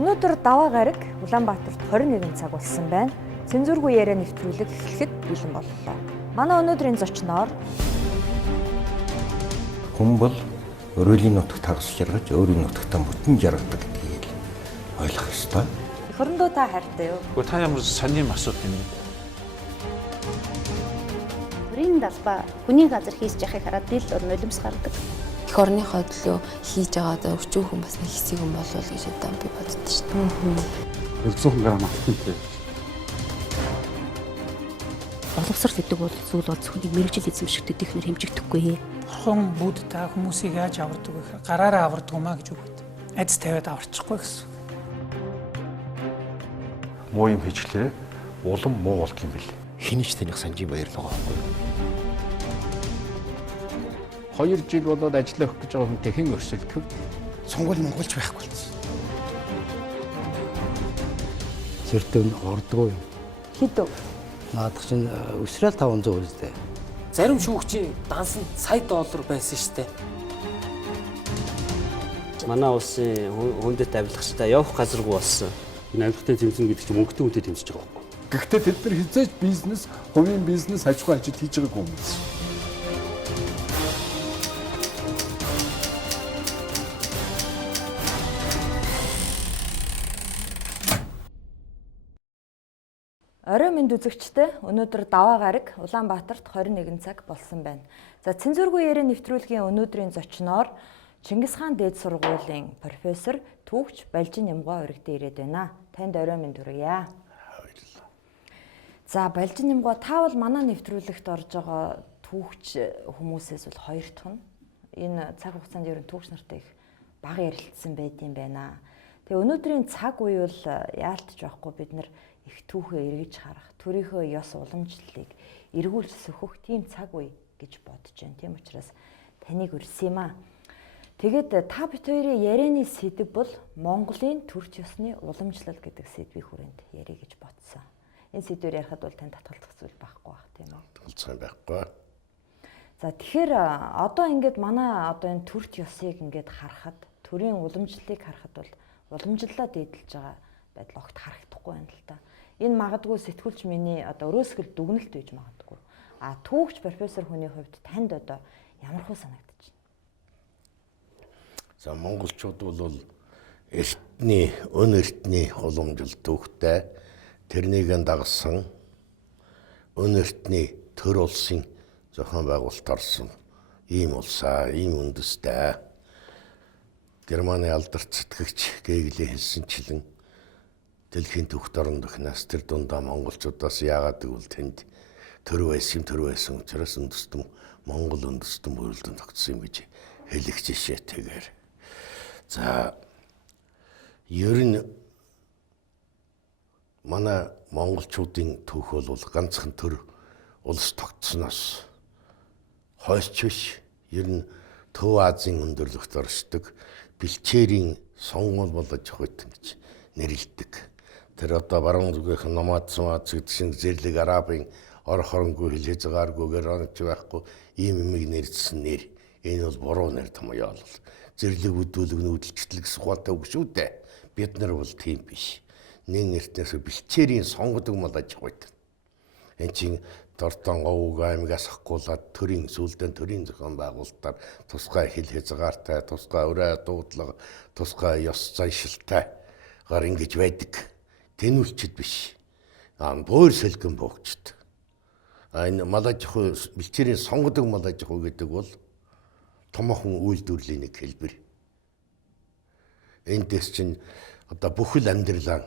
Өнөөдөр даваа гараг Улаанбаатарт 21 цаг болсон байна. Цензургүй яриа нэвтрүүлэг эхлэхэд бэлэн боллоо. Манай өнөөдрийн зочноор хүн бол өрөөлийн нутагт хагас жаргаж өөрийн нутагтаа бүтэн жаргадаг гэдгийг ойлгох ёстой. эх орондоо та хайртай юу? Та ямар сонирм асуулт юм бэ? Бүрийн далбаа хүний газар хийж яхахыг хараад би л нулимс гардаг. Эх орныхоо төлөө хийж байгаа өчүүхэн бас нэг хэсэг юм болов уу гэж одоо би боддоо шүү дээ. 200 грамм алтантай. Боловсрол гэдэг бол зүйл бол зөвхөн мэрэгжил эзэмшигтэй технэр хэмжигдэхгүй. Бурхан бүгд та хүмүүсийг яаж авардаг вэ? Гараараа авардаг юм а гэж үгт. Айц тавиад аварчихгүй гэсэн. Муу юм хийчлээ. Улам муу болт юм бэл. Хинэж таних санжийн баярлага байхгүй. 2 жил болоод ажиллаа өгөх гэж байгаа хүнтэй хэн өрсөлдөх вэ? Сонгол монголч байхгүй болсон. Зэртэн ордгоо. хэд өв? Наадах чинь өсрэл 500 үстэй. Зарим шүүгчийн данс нь $100 байсан шүү дээ. Манай улсын хүндэт авилгачтай явах газаргүй болсон. Энэ авилгатай тэмцэн гэдэг чинь мөнгөтэй хүнтэй тэмцэж байгаа байхгүй. Гэхдээ тэд нар хизээж бизнес, хувийн бизнес, аж ахуй ажил хийж байгаагүй юм. Орой минь үзэгчтэй өнөөдөр даваа гараг Улаанбаатарт 21 цаг болсон байна. За цензургүй яриа нэвтрүүлгийн өнөөдрийн зочноор Чингис хаан дээд сургуулийн профессор Түүхч Б.Балжиннямгаа өргөдөө ирээд байна. Танд орой минь төргийа. За Балжиннямгаа та бол манай нэвтрүүлэгт орж байгаа түүхч хүмүүсээс бол хоёр дахь нь энэ цаг хугацаанд ер нь түүхч нартай их бага ярилцсан байд юм байна. Тэгээ өнөөдрийн цаг үе бол яалтч байхгүй бид нар их түүхээ эргэж харах, төрийнхөө ёс уламжлалыг эргүүлж сөхөх тийм цаг үе гэж бодож байна. Тийм учраас таныг урьсан юм аа. Тэгээд та бит хоёрын ярианы сэдэв бол Монголын төрч ёсны уламжлал гэдэг сэдвийн хүрээнд ярих гэж бодсон. Энэ сэдвээр ярихад бол тань татгалзах зүйл байхгүй бах тийм үү? Татгалзах байхгүй. За тэгэхээр одоо ингээд манай одоо энэ төрч ёсыг ингээд харахад, төрийн уламжлалыг харахад бол уламжлалаа дээдэлж байгаа байдал огт харагдахгүй байна л та. Энэ магадгүй сэтгүүлч миний одоо өрөөсгөл дүгнэлт байж магадгүй. А түүхч профессор хүний хувьд танд одоо ямар хөө санагдаж байна? За монголчууд бол эртний өн эртний уламжлал түүхтэй тэрнийг дагсан өн эртний төр улсын зохион байгуулалт орсон ийм улсаа, ийм үндэстэй. Германы алдарт сэтгэгч Гегелийн хэлсэнчлэн дэлхийн төвхт орон дөхнөөс тэр дундаа монголчуудаас яагаад гэвэл тэнд төр байсан учраас үндэстэн Монгол үндэстэн буйлдан тогтсон юм гэж хэлэх жишээтэйгээр. За ер нь манай монголчуудын түүх бол ганцхан төр улс тогтсоноос хойш биш ер нь Төв Азийн өндөрлөгт оршдог бэлчээрийн сонгол болж хуйтан гэж нэрлэдэг. Тэр одоо баруун зүгийнх номадсмаац гэдэг шиг зэрлэг арабын ор хоронгүй хэл хязгааргүйгээр онч байхгүй ийм юмыг нэрдсэн нэр. Энэ бол буруу нэр томьёо бол. Зэрлэг үдүүлэг нүүдэлчтлэг сухалтай үг шүү дээ. Бид нар бол тийм биш. Нэн нэртээс бэлчээрийн сонгодог мал аж ахуйд. Энэ чинь Дортон Говг аймагаас ахгуулаад төрийн сүлдэн төрийн зохион байгуулалтаар тусгай хэл хязгаартай, тусгай ураа дуудлага, тусгай ёс заншилтай гар ингэж байдаг. Тэнүүлчд биш. Бөөр сэлгэн буугчд. Энэ мал аж ахуй бэлчээрийн сонгодог мал аж ахуй гэдэг бол томоохон үйлдвэрлэлийн нэг хэлбэр. Эндээс чинь одоо бүхэл амьдралаа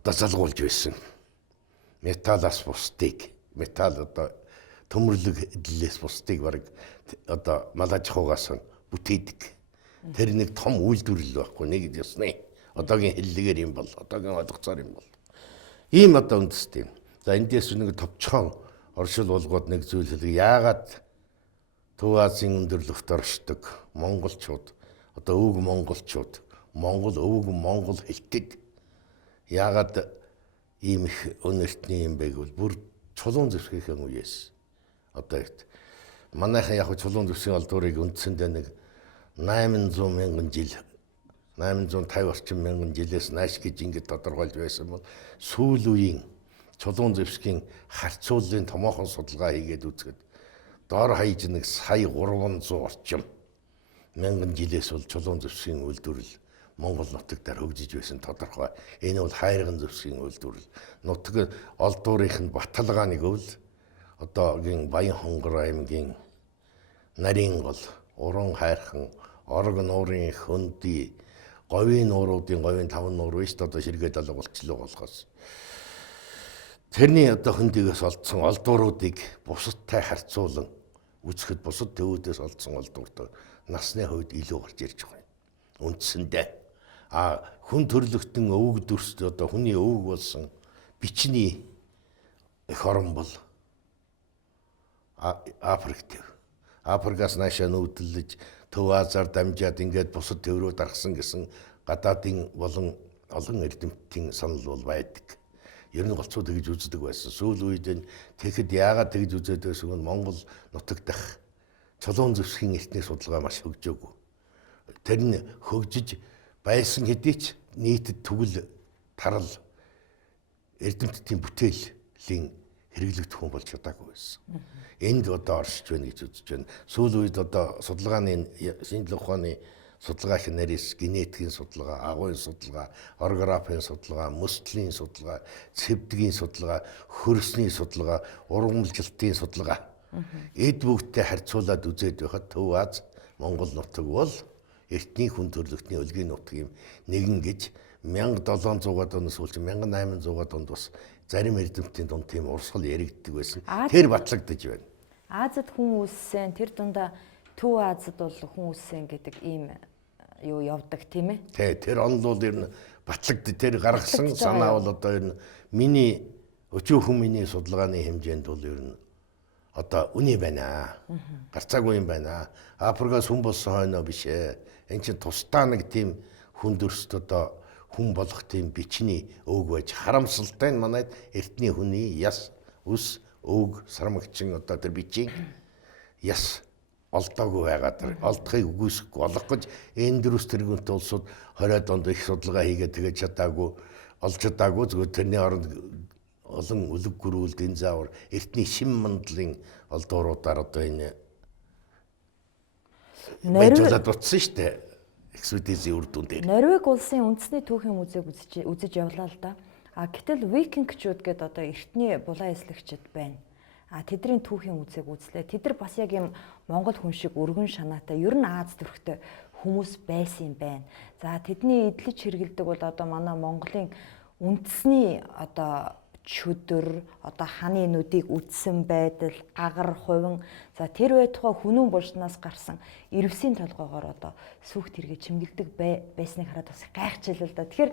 одоо залгуулж байсан. Металлаас бусдыг, металл одоо төмөрлөг эдлээс бусдыг бараг одоо мал аж ахуйгаас бүтээдэг. Тэр нэг том үйлдвэрлэл байхгүй нэг ёсны. Одоогийн хэллэгээр юм бол, одоогийн ойлгоцоор юм бол. Ийм одоо үндэстэй. За эндээс нэг товчхон оршил болгоод нэг зүйл хэлээ. Яагаад Төв Азийн өндөрлөгт оршдог монголчууд, одоо өвөг монголчууд, монгол өвөг монгол хэлдэг. Яагаад ийм их өнөртний юм бэ гэвэл бүр чулуун зөвсгийнхээ үеэс. Одоо манайхан яг чулуун зөвсгийн олдврыг үндсэндээ нэг 800 мянган жил 850 орчим мянган жилээс нааш гэж ингэж тодорхойлж байсан бол сүүл үеийн Чулуун зэвсгийн харьцууллын томоохон судалгаа хийгээд үзэхэд доор хаяж нэг сая 300 орчим мянган жилээс бол Чулуун зэвсгийн үйлдвэрлэл Монгол нутагтаар хөгжиж байсан тодорхой. Энэ бол хайрган зэвсгийн үйлдвэрлэл. Нутаг олдуурынх нь баталгааныг өвл одоогийн Баян хонгор аймгийн нарийн гол, уран хайрхан, орог нуурын хөндөй, говийн нууруудын говийн 5 нуур биш одоо ширгээд алга болчлоо болохоос. Тэрний одоо хөндөгөөс олдсон олдууруудыг бусадтай харьцуулан үзэхэд бусад төвүүдээс олдсон олдууртай насны хувьд илүү гарч ирж байгаа юм. Үндсэндээ хүн төрлөختөн өвөг дүрст одоо хүний өвөг болсон бичний эх орон бол Африк төв. Африкаас наашаа нүүдэлж Төв Азаар дамжаад ингээд бусад төв рүү дарсан гэсэн гадаадын болон олон эрдэмтдийн санал бол байдаг. Ер нь голцоо тэгж үздэг байсан. Сүүл үед энэ тэгэхэд яагаад тэгж үзээд байсан нь Монгол нутаг дах Чулуун зэвсгийн эртний судалгаа маш хөгжөөгүй. Тэр нь хөгжиж байсан хэдий ч нийтэд тэгвэл тарал эрдэмтдийн бүтээлийн хэрэглэгдэх хүн болж чадаагүй байсан. Энд одоо оршиж байна гэж үзэж байна. Сүүл үед одоо судалгааны шинжлэх ухааны судалгаа их нарийнс генетикийн судалгаа, агуйн судалгаа, орографийн судалгаа, мөслийн судалгаа, цэвдгийн судалгаа, хөрсний судалгаа, ургамлжилтын судалгаа. Эд бүгдтэй харьцуулаад үзээд байхад Төв Аз Монгол нутаг бол эртний хүн төрлөختний өлгийн нутаг юм нэгэн гэж 1700-аад оноос сүүлч 1800-аад онд бас зарим эрдэмтдийн дунд тийм урсгал яригддаг байсан. Тэр батлагдаж байна. Азад хүн үссэн тэр дундаа Төв Азад бол хүн үссэн гэдэг ийм юу явдаг тийм ээ. Тий, тэр онол бол ер нь батлагдаж тэр гаргасан санаа бол одоо ер нь миний өчүүхэн миний судалгааны хэмжээнд бол ер нь одоо үний байна. Гарцаагүй юм байна. Африкаас хүн болсон хойноо биш ээ. Энд чинь тусдаа нэг тийм хүн дүрст одоо хүн болох тийм бичний өвөг байж харамсалтай нь манайд эртний хүний яс үс өвөг сармагчин одоо тэр бичиг яс олдоогүй байгаад олдохыг үгүйсэхгүй болох гэж энэ дөрөс тэргүүнт улсууд 20-аад онд их судалгаа хийгээд тэгээд чадаагүй олж чадаагүй зүгээр тэрний оронд олон үлэг гөрүүлд энэ заавар эртний шин мандлын олдууруудаар одоо энэ найруулад утсан шүү дээ. Экспедицийн үр дүн дээр. Норвеги улсын үндэсний түүхийн музейг үзэж явлаа л да. Гэтэл викингчүүд гэдэг одоо эртний булан эслэгчид байна. Тэдний түүхийн музейг үзлээ. Тэд нар бас яг юм Монгол хүн шиг өргөн шанаатай, ер нь Аз төрхтэй хүмүүс байсан юм байна. За тэдний эдлэж хэрэгэлдэг бол одоо манай Монголын үндэсний одоо чөдөр, одоо ханы нүдийг үдсэн байдал, агар хувин, за тэр байтугай хүнүүн булчнаас гарсан ирвсийн толгоогоор одоо сүхт хэрэгэ чимгэлдэг байсныг хараад бас гайхчихлаа л да. Тэгэхээр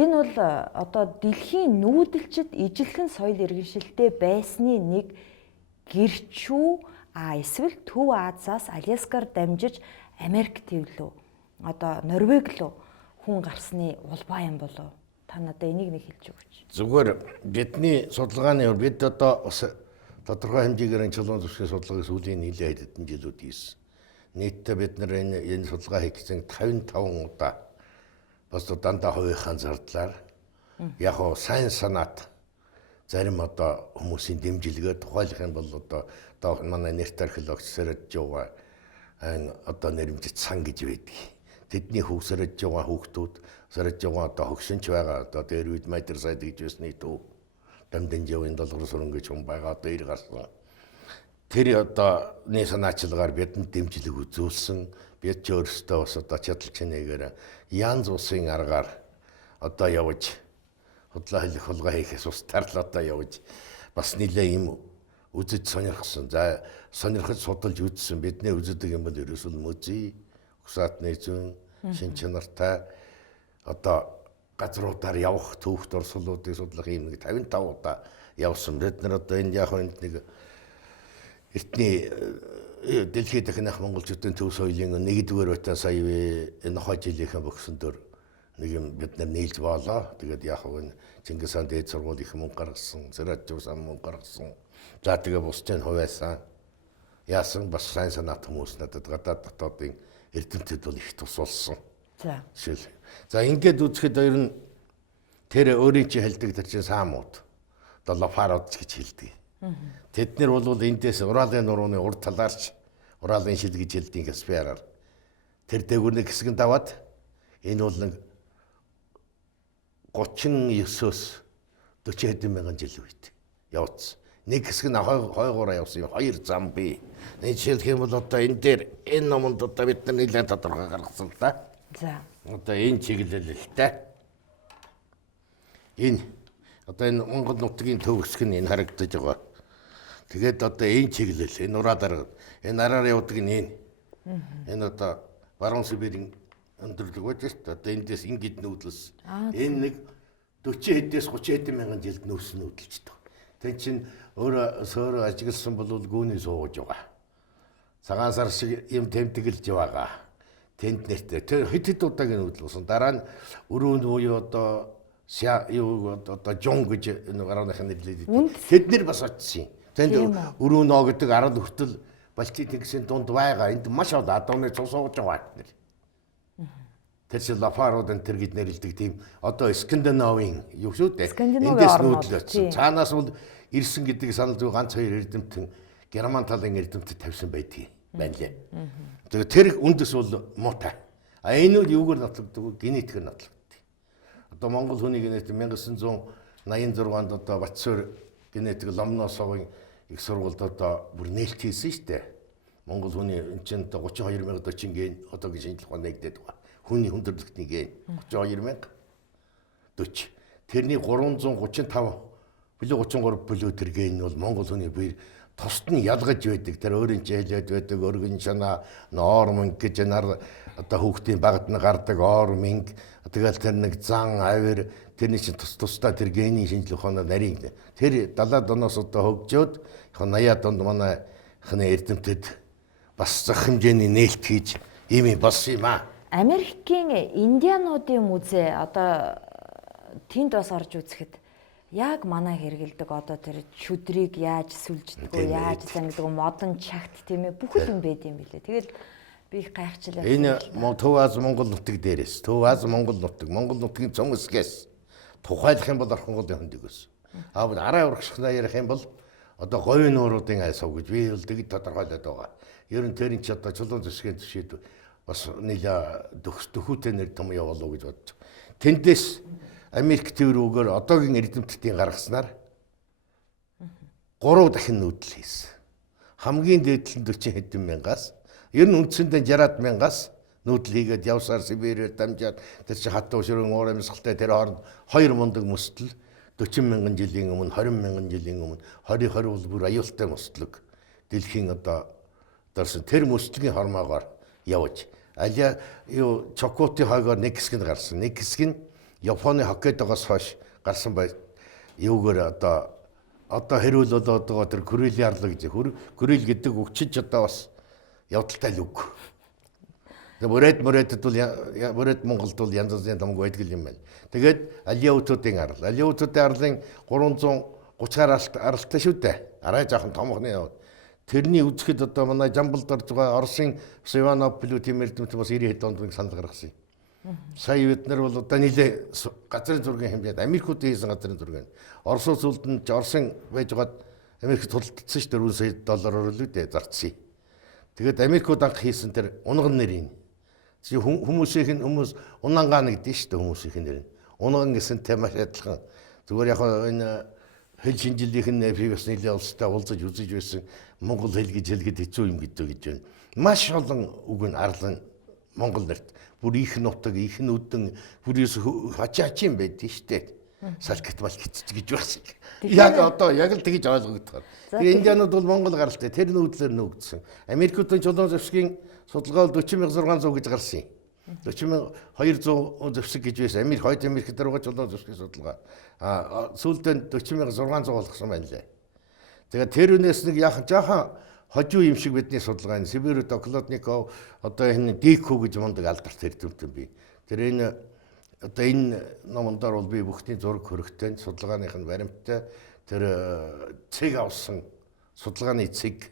энэ бол одоо дэлхийн нүүдэлчд ижилхэн соёл иргэншилтэй байсны нэг гэрчүү эсвэл Төв Азаас Аляскаар дамжиж Америк твлөө одоо Норвеги руу хүн гарсны улбаа юм болов. Та надад энийг нэг хэлж өгөөч. Зүгээр бидний судалгааны бид одоо тодорхой хэмжээгээр Чулуун зэвсгийн судалгааг сүүлийн нэлээд хэдэн жилүүд хийсэн. Нийтдээ бид нар энэ судалгаа хийсэн 55 удаа бас дандаа хувийнхаа зардлаар яг хоо сайн санаат зарим одоо хүмүүсийн дэмжлэгээр тухайлах юм бол одоо манай нэрт археологч Сэрэж одоо нэрмжит сан гэж байдаг. Тэдний хөвсөрөж байгаа хүүхдүүд сэрэж байгаа одоо хөгшинч байгаа одоо дээр үед метр сайд гэж байсны төв дамдын жавын долгор сүрэн гэж хүн байгаа одоо ир гарсан. Тэр одоо нэг санаачлагаар бидэнд дэмжлэг үзүүлсэн. Бид ч өөрсдөө бас одоо чадал чинээгээр янз бусын аргаар одоо явж худлаа хэлэх хулгай хийхээс ус тарлаа одоо явж бас нэлээ юм үзэж сонирхсан. За сонирхож судалж үзсэн бидний үздэг юм бол ерөөсөө музей Усаатны зүүн шин чанартай одоо газруудаар явах түүх дурсгалуудыг судлах юм нэг 55 удаа явсан. Бид нар одоо энэ яг нэг эртний дэлхийд дахинах монголчуудын төв соёлын 1-р байтан сая энэ хоо жилийнхэн бөксөндөр нэг юм бид нар нийлж боолоо. Тэгээд яг энэ Чингис хаан дээд сургууль их мөнгө гаргасан, Сэрэж сан мөнгө гаргасан. За тэгээ бусдын хувьяасан яасан бас сайн санаат хүмүүс надад гадаад дотоодын эрдэмтэд бол их тус болсон. За. За ингээд үзэхэд ер нь тэр өөрийн чи хэлдэг тэр чинь саамууд. Одоо лофарууд гэж хэлдэг. Тэд нар бол эндээс Уралын нурууны урд талаарч Уралын шил гэж хэлдэг Каспиараар. Тэр дээгүүрний хэсгэн даваад энэ бол нэг 39-оос 40 хэдэн мянган жил үед явц. Нэг хэсэг нь хойгоороо явсан юм. 2 зам бий. Нэг жишээлх юм бол одоо энэ дээр энэ номонд одоо бид нар нэлээд тодорхой гаргасан л да. За. Одоо энэ чиглэл л та. Энэ одоо энэ Монгол нутгийн төв хэсэг нь энэ харагдаж байгаа. Тэгээд одоо энэ чиглэл энэ ураадар энэ араар явдаг нь энэ. Энэ одоо Баруун Сибирийн өндөрлөг байж шүү дээ. Одоо эндээс ингэж нүүдлээс энэ нэг 40 хэдээс 30 хэдэн мянган жилд нүүсэн нүүдэлж байгаа. Тэн чинь өөрөө сөөрө ажигласан бол гүүний сууж байгаа. Цагаан сар шиг юм тэмдэглэж байгаа. Тэнд нэртэй тэр хэд удаагийн нүүдлсэн. Дараа нь өрөөнд буюу одоо одоо жон гэж энэ гарааныхын нэрлээд тэд нэр бас очсон. Тэнд өрөөнөө гэдэг арал хүртэл Балтийн тэнгисийн дунд байгаа. Энд маш олон адууны цус сууж байгаа нэр. Тэр чинь лафарууд энэ төр гэж нэрлэдэг тийм одоо Скандинавын юу шүү дээ. Эндээс нүүдлээсэн. Цаанаас бол ирсэн гэдэг санал зөв ганц хоёр эрдэмтэн Герман талын эрдэмтэд тавьсан байдгийг байна лээ. Тэгээд тэр үндэс бол муутай. А энэ нь юугаар нотлогддог? Генетикээр нотлогддог. Одоо Монгол хүний генетик 1986 онд одоо Батсуур генетик Ломносовын их сургуульд одоо бүр нээлт хийсэн шүү дээ. Монгол хүний энэ чинь 32,040 ген одоогийн шинжилгээ ухаан нэгдээд байгаа. Хүний хүндрэлтний ген 32,040. Тэрний 335 билүү 33 билүү тэр ген нь бол Монгол хүний биер тусад нь ялгаж байдаг. Тэр өөрийн хэлээд байдаг өргөн шана, норминг гэж нар одоо хүүхдийн багт нь гардаг орминг. Тэгэл тэр нэг зан авир тэрний чинь тусдаа тэр гений шинжилгээ ухаанаар нарийн. Тэр 70 доноос одоо хөгжөөд 80-аад онд манай ханы эрдэмтэд бас зах хэмжээний нээлт хийж ийм болсон юм аа. Америкийн индиануудын музей одоо тэнд бас орж үзэхэд яг манай хэрэгэлдэг одоо тэр шүдрийг яаж сүлждэг үү, яаж зангидаг модон чагт тийм ээ бүх юм байд юм билээ. Тэгэл би их гайхчлаа. Энэ Төв Аз Монгол нутаг дээрээс Төв Аз Монгол нутгийн цөм хэсгээс тухайлах юм бол орхингуудын хөндөгөөс. Араа урагшхнаа ярих юм бол одоо говийн нууруудын айсав гэж би бол тэгж тодорхойлоод байгаа. Ер нь тэрийн ч одоо чулуун зэвсгийн төшөөд бас нэлээ дөхүүтэй нэр том явуулаа гэж бодож. Тэндээс Америк төврүүгээр одоогийн эрдэмтдийн гаргаснаар 3 дахин нүүдэл хийсэн. Хамгийн дээдлэн 40 хэдэн мянгаас ер нь үндсэндээ 60-аад мянгаас нүүдэл хийгээд явсаар Сибирээр дамжаад тэр чи хатуу ширүүн уур амьсгалтай тэр хооронд 2 мундаг мөстөл 40 мянган жилийн өмнө 20 мянган жилийн өмнө 20 бол бүр аюултай мөстлөг дэлхийн одоо дорсон тэр мөстлөгийн хормоогоор явж алия юу Чокотын хойгоор нэг хэсгэнд гарсан. Нэг хэсэг нь Японы Хоккайдогоос хойш гарсан бай. Юугаар одоо хэрүүл одоо тэр Курил ярлаа гэж. Курил гэдэг үгчиж одоо бас явдалтай л үг. Бүрээд Монголд бол янз бүрийн тамга байдаг юм байна. Тэгээд алиаутуудын арал. Алиаутуудын арлын 330 аралтай шүү дээ. Арай жоохон томхны яваад. Тэрний үзэхэд одоо манай Жамбалд орж байгаа Оросын Иванов билүү тийм эрдэмт бас 90 хэд онд санал гаргасан юм. Сая бид нар бол одоо нэлээ газрын зургийн хэмжээд Америкуудын хийсэн газрын зургийг Оросоос үлдэн Оросын байж байгаад Америкт худалдсан шүү дээ $4 сая л үү зарцсан. Тэгээд Америкууд анх хийсэн тэр унган нэрийн хүмүүсийн хүмүүс унангаан гэдэг шүү дээ хүмүүсийн нэр. Унган гэсэнтэй маш адилхан. Зүгээр яг энэ хэл шинжилгийнхэн бас нэлээ улстай уулзаж үзэж байсан монгол хэл гэж хэлгээд хэцүү юм гэдэг гэж байна. Маш олон үг нь арлан монгол нарт бүр их нутаг, их нүдэн бүрээс хачаач юм байдгийг шүү дээ. Салкит малкит гэж байсан. Яг одоо яг л тэгж ойлгогдохоор. Тэгээ индианууд бол монгол гаралтай тэр нүүдлэр нүгдсэн. Америкуудын чулуун зэвсгийн судалгаа бол 40,600 гэж гарсан юм. 40,200 зэвсэг гэж байсан. Хойд Америк дээр байгаа чулуун зэвсгийн судалгаа. Сүүлдээ 40,600 болгосон байна лээ. Тэгээ тэр үнээс нэг яахан жаахан хожуу юм шиг бидний судалгаа энэ Сибирь Докладников одоо энэ Дико гэж мундаг алдарт эрдэмтэн бий. Тэр энэ одоо энэ номондор бол би бүхний зураг хөрөгтэй судалгааных нь баримттай тэр цэг авсан судалгааны цэг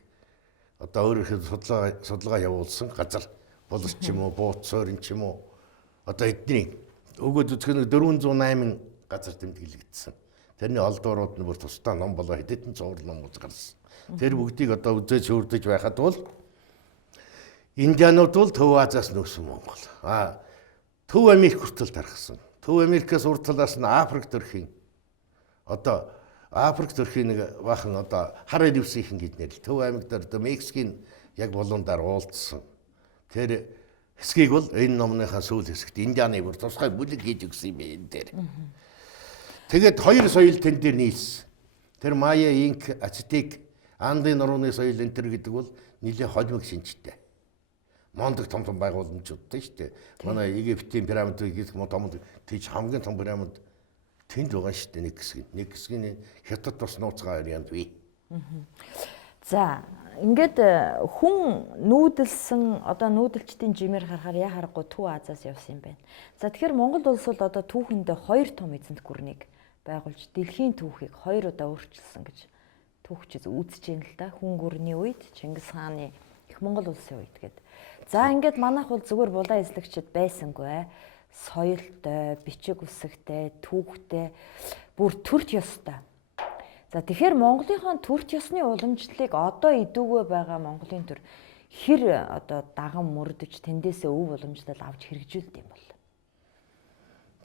одоо өөрөөр хэлбэл судалгаа явуулсан газар боловч ч юм уу бууц сойрон ч юм уу одоо эдний өгөөд үзэх нэг 408 газар тэмдэглэгдсэн. Тэрний олдуурууд нь бүр тусдаа ном болоо хэдэн зур ном гарсан. Тэр бүгдийг одоо үзэж шүрдэж байхад бол Индианууд бол Төв Азиас нүүсэн Монгол. Төв Америк хүртэл тархсан. Төв Америкээс урд талаас нь Африк төрхийн одоо Африк төрхийн нэг бахан одоо хар элвсийнхэн гэж нэрлэл. Төв аймаг дээр одоо Мексикийн яг болондаар уулзсан. Тэр хэсгийг бол энэ номныхаа сүүл хэсэгт Индианы бүр тусгай бүлэг хийж өгсөн юм байна дээр. Тэгээд хоёр соёл тэн дээр нийлсэн. Тэр Майя, Инк, Ацтек, Андын нурууны соёл энэ төр гэдэг бол нэлээд холимог шинжтэй. Мондөг том байгууламжуудтай шүү дээ. Манай Египтийн пирамидыг гэх юм том тийч хамгийн том пирамид тэнд байгаа шүү дээ нэг хэсэг. Нэг хэсгийн хятад тус нууцгаа ярианд бий. За ингээд хүн нүүдэлсэн одоо нүүдэлчдийн жимээр харахаар яа харахгүй Төв Азиас явсан юм байна. За тэгэхээр Монгол улс бол одоо түүхэндээ хоёр том эзэнт гүрнийг байгуулж дэлхийн түүхийг хоёр удаа өөрчилсөн гэж түүхч үзэж байна л да. Хүн гүрний үед Чингис хааны их Монгол улсын үед гэдэг. За ингээд манайх бол зүгээр булаа эзлэгчд байсангүй. Соёлтой, бичиг үсэгтэй, түүхтэй, бүр төрч ёстой. За тэгэхээр Монголынхон төрч ёсны уламжлалыг одоо идүүгээ байгаа Монголын төр хэр одоо даган мөрдөж тэндээсээ өв уламжлал авч хэрэгжүүлдэг юм бол.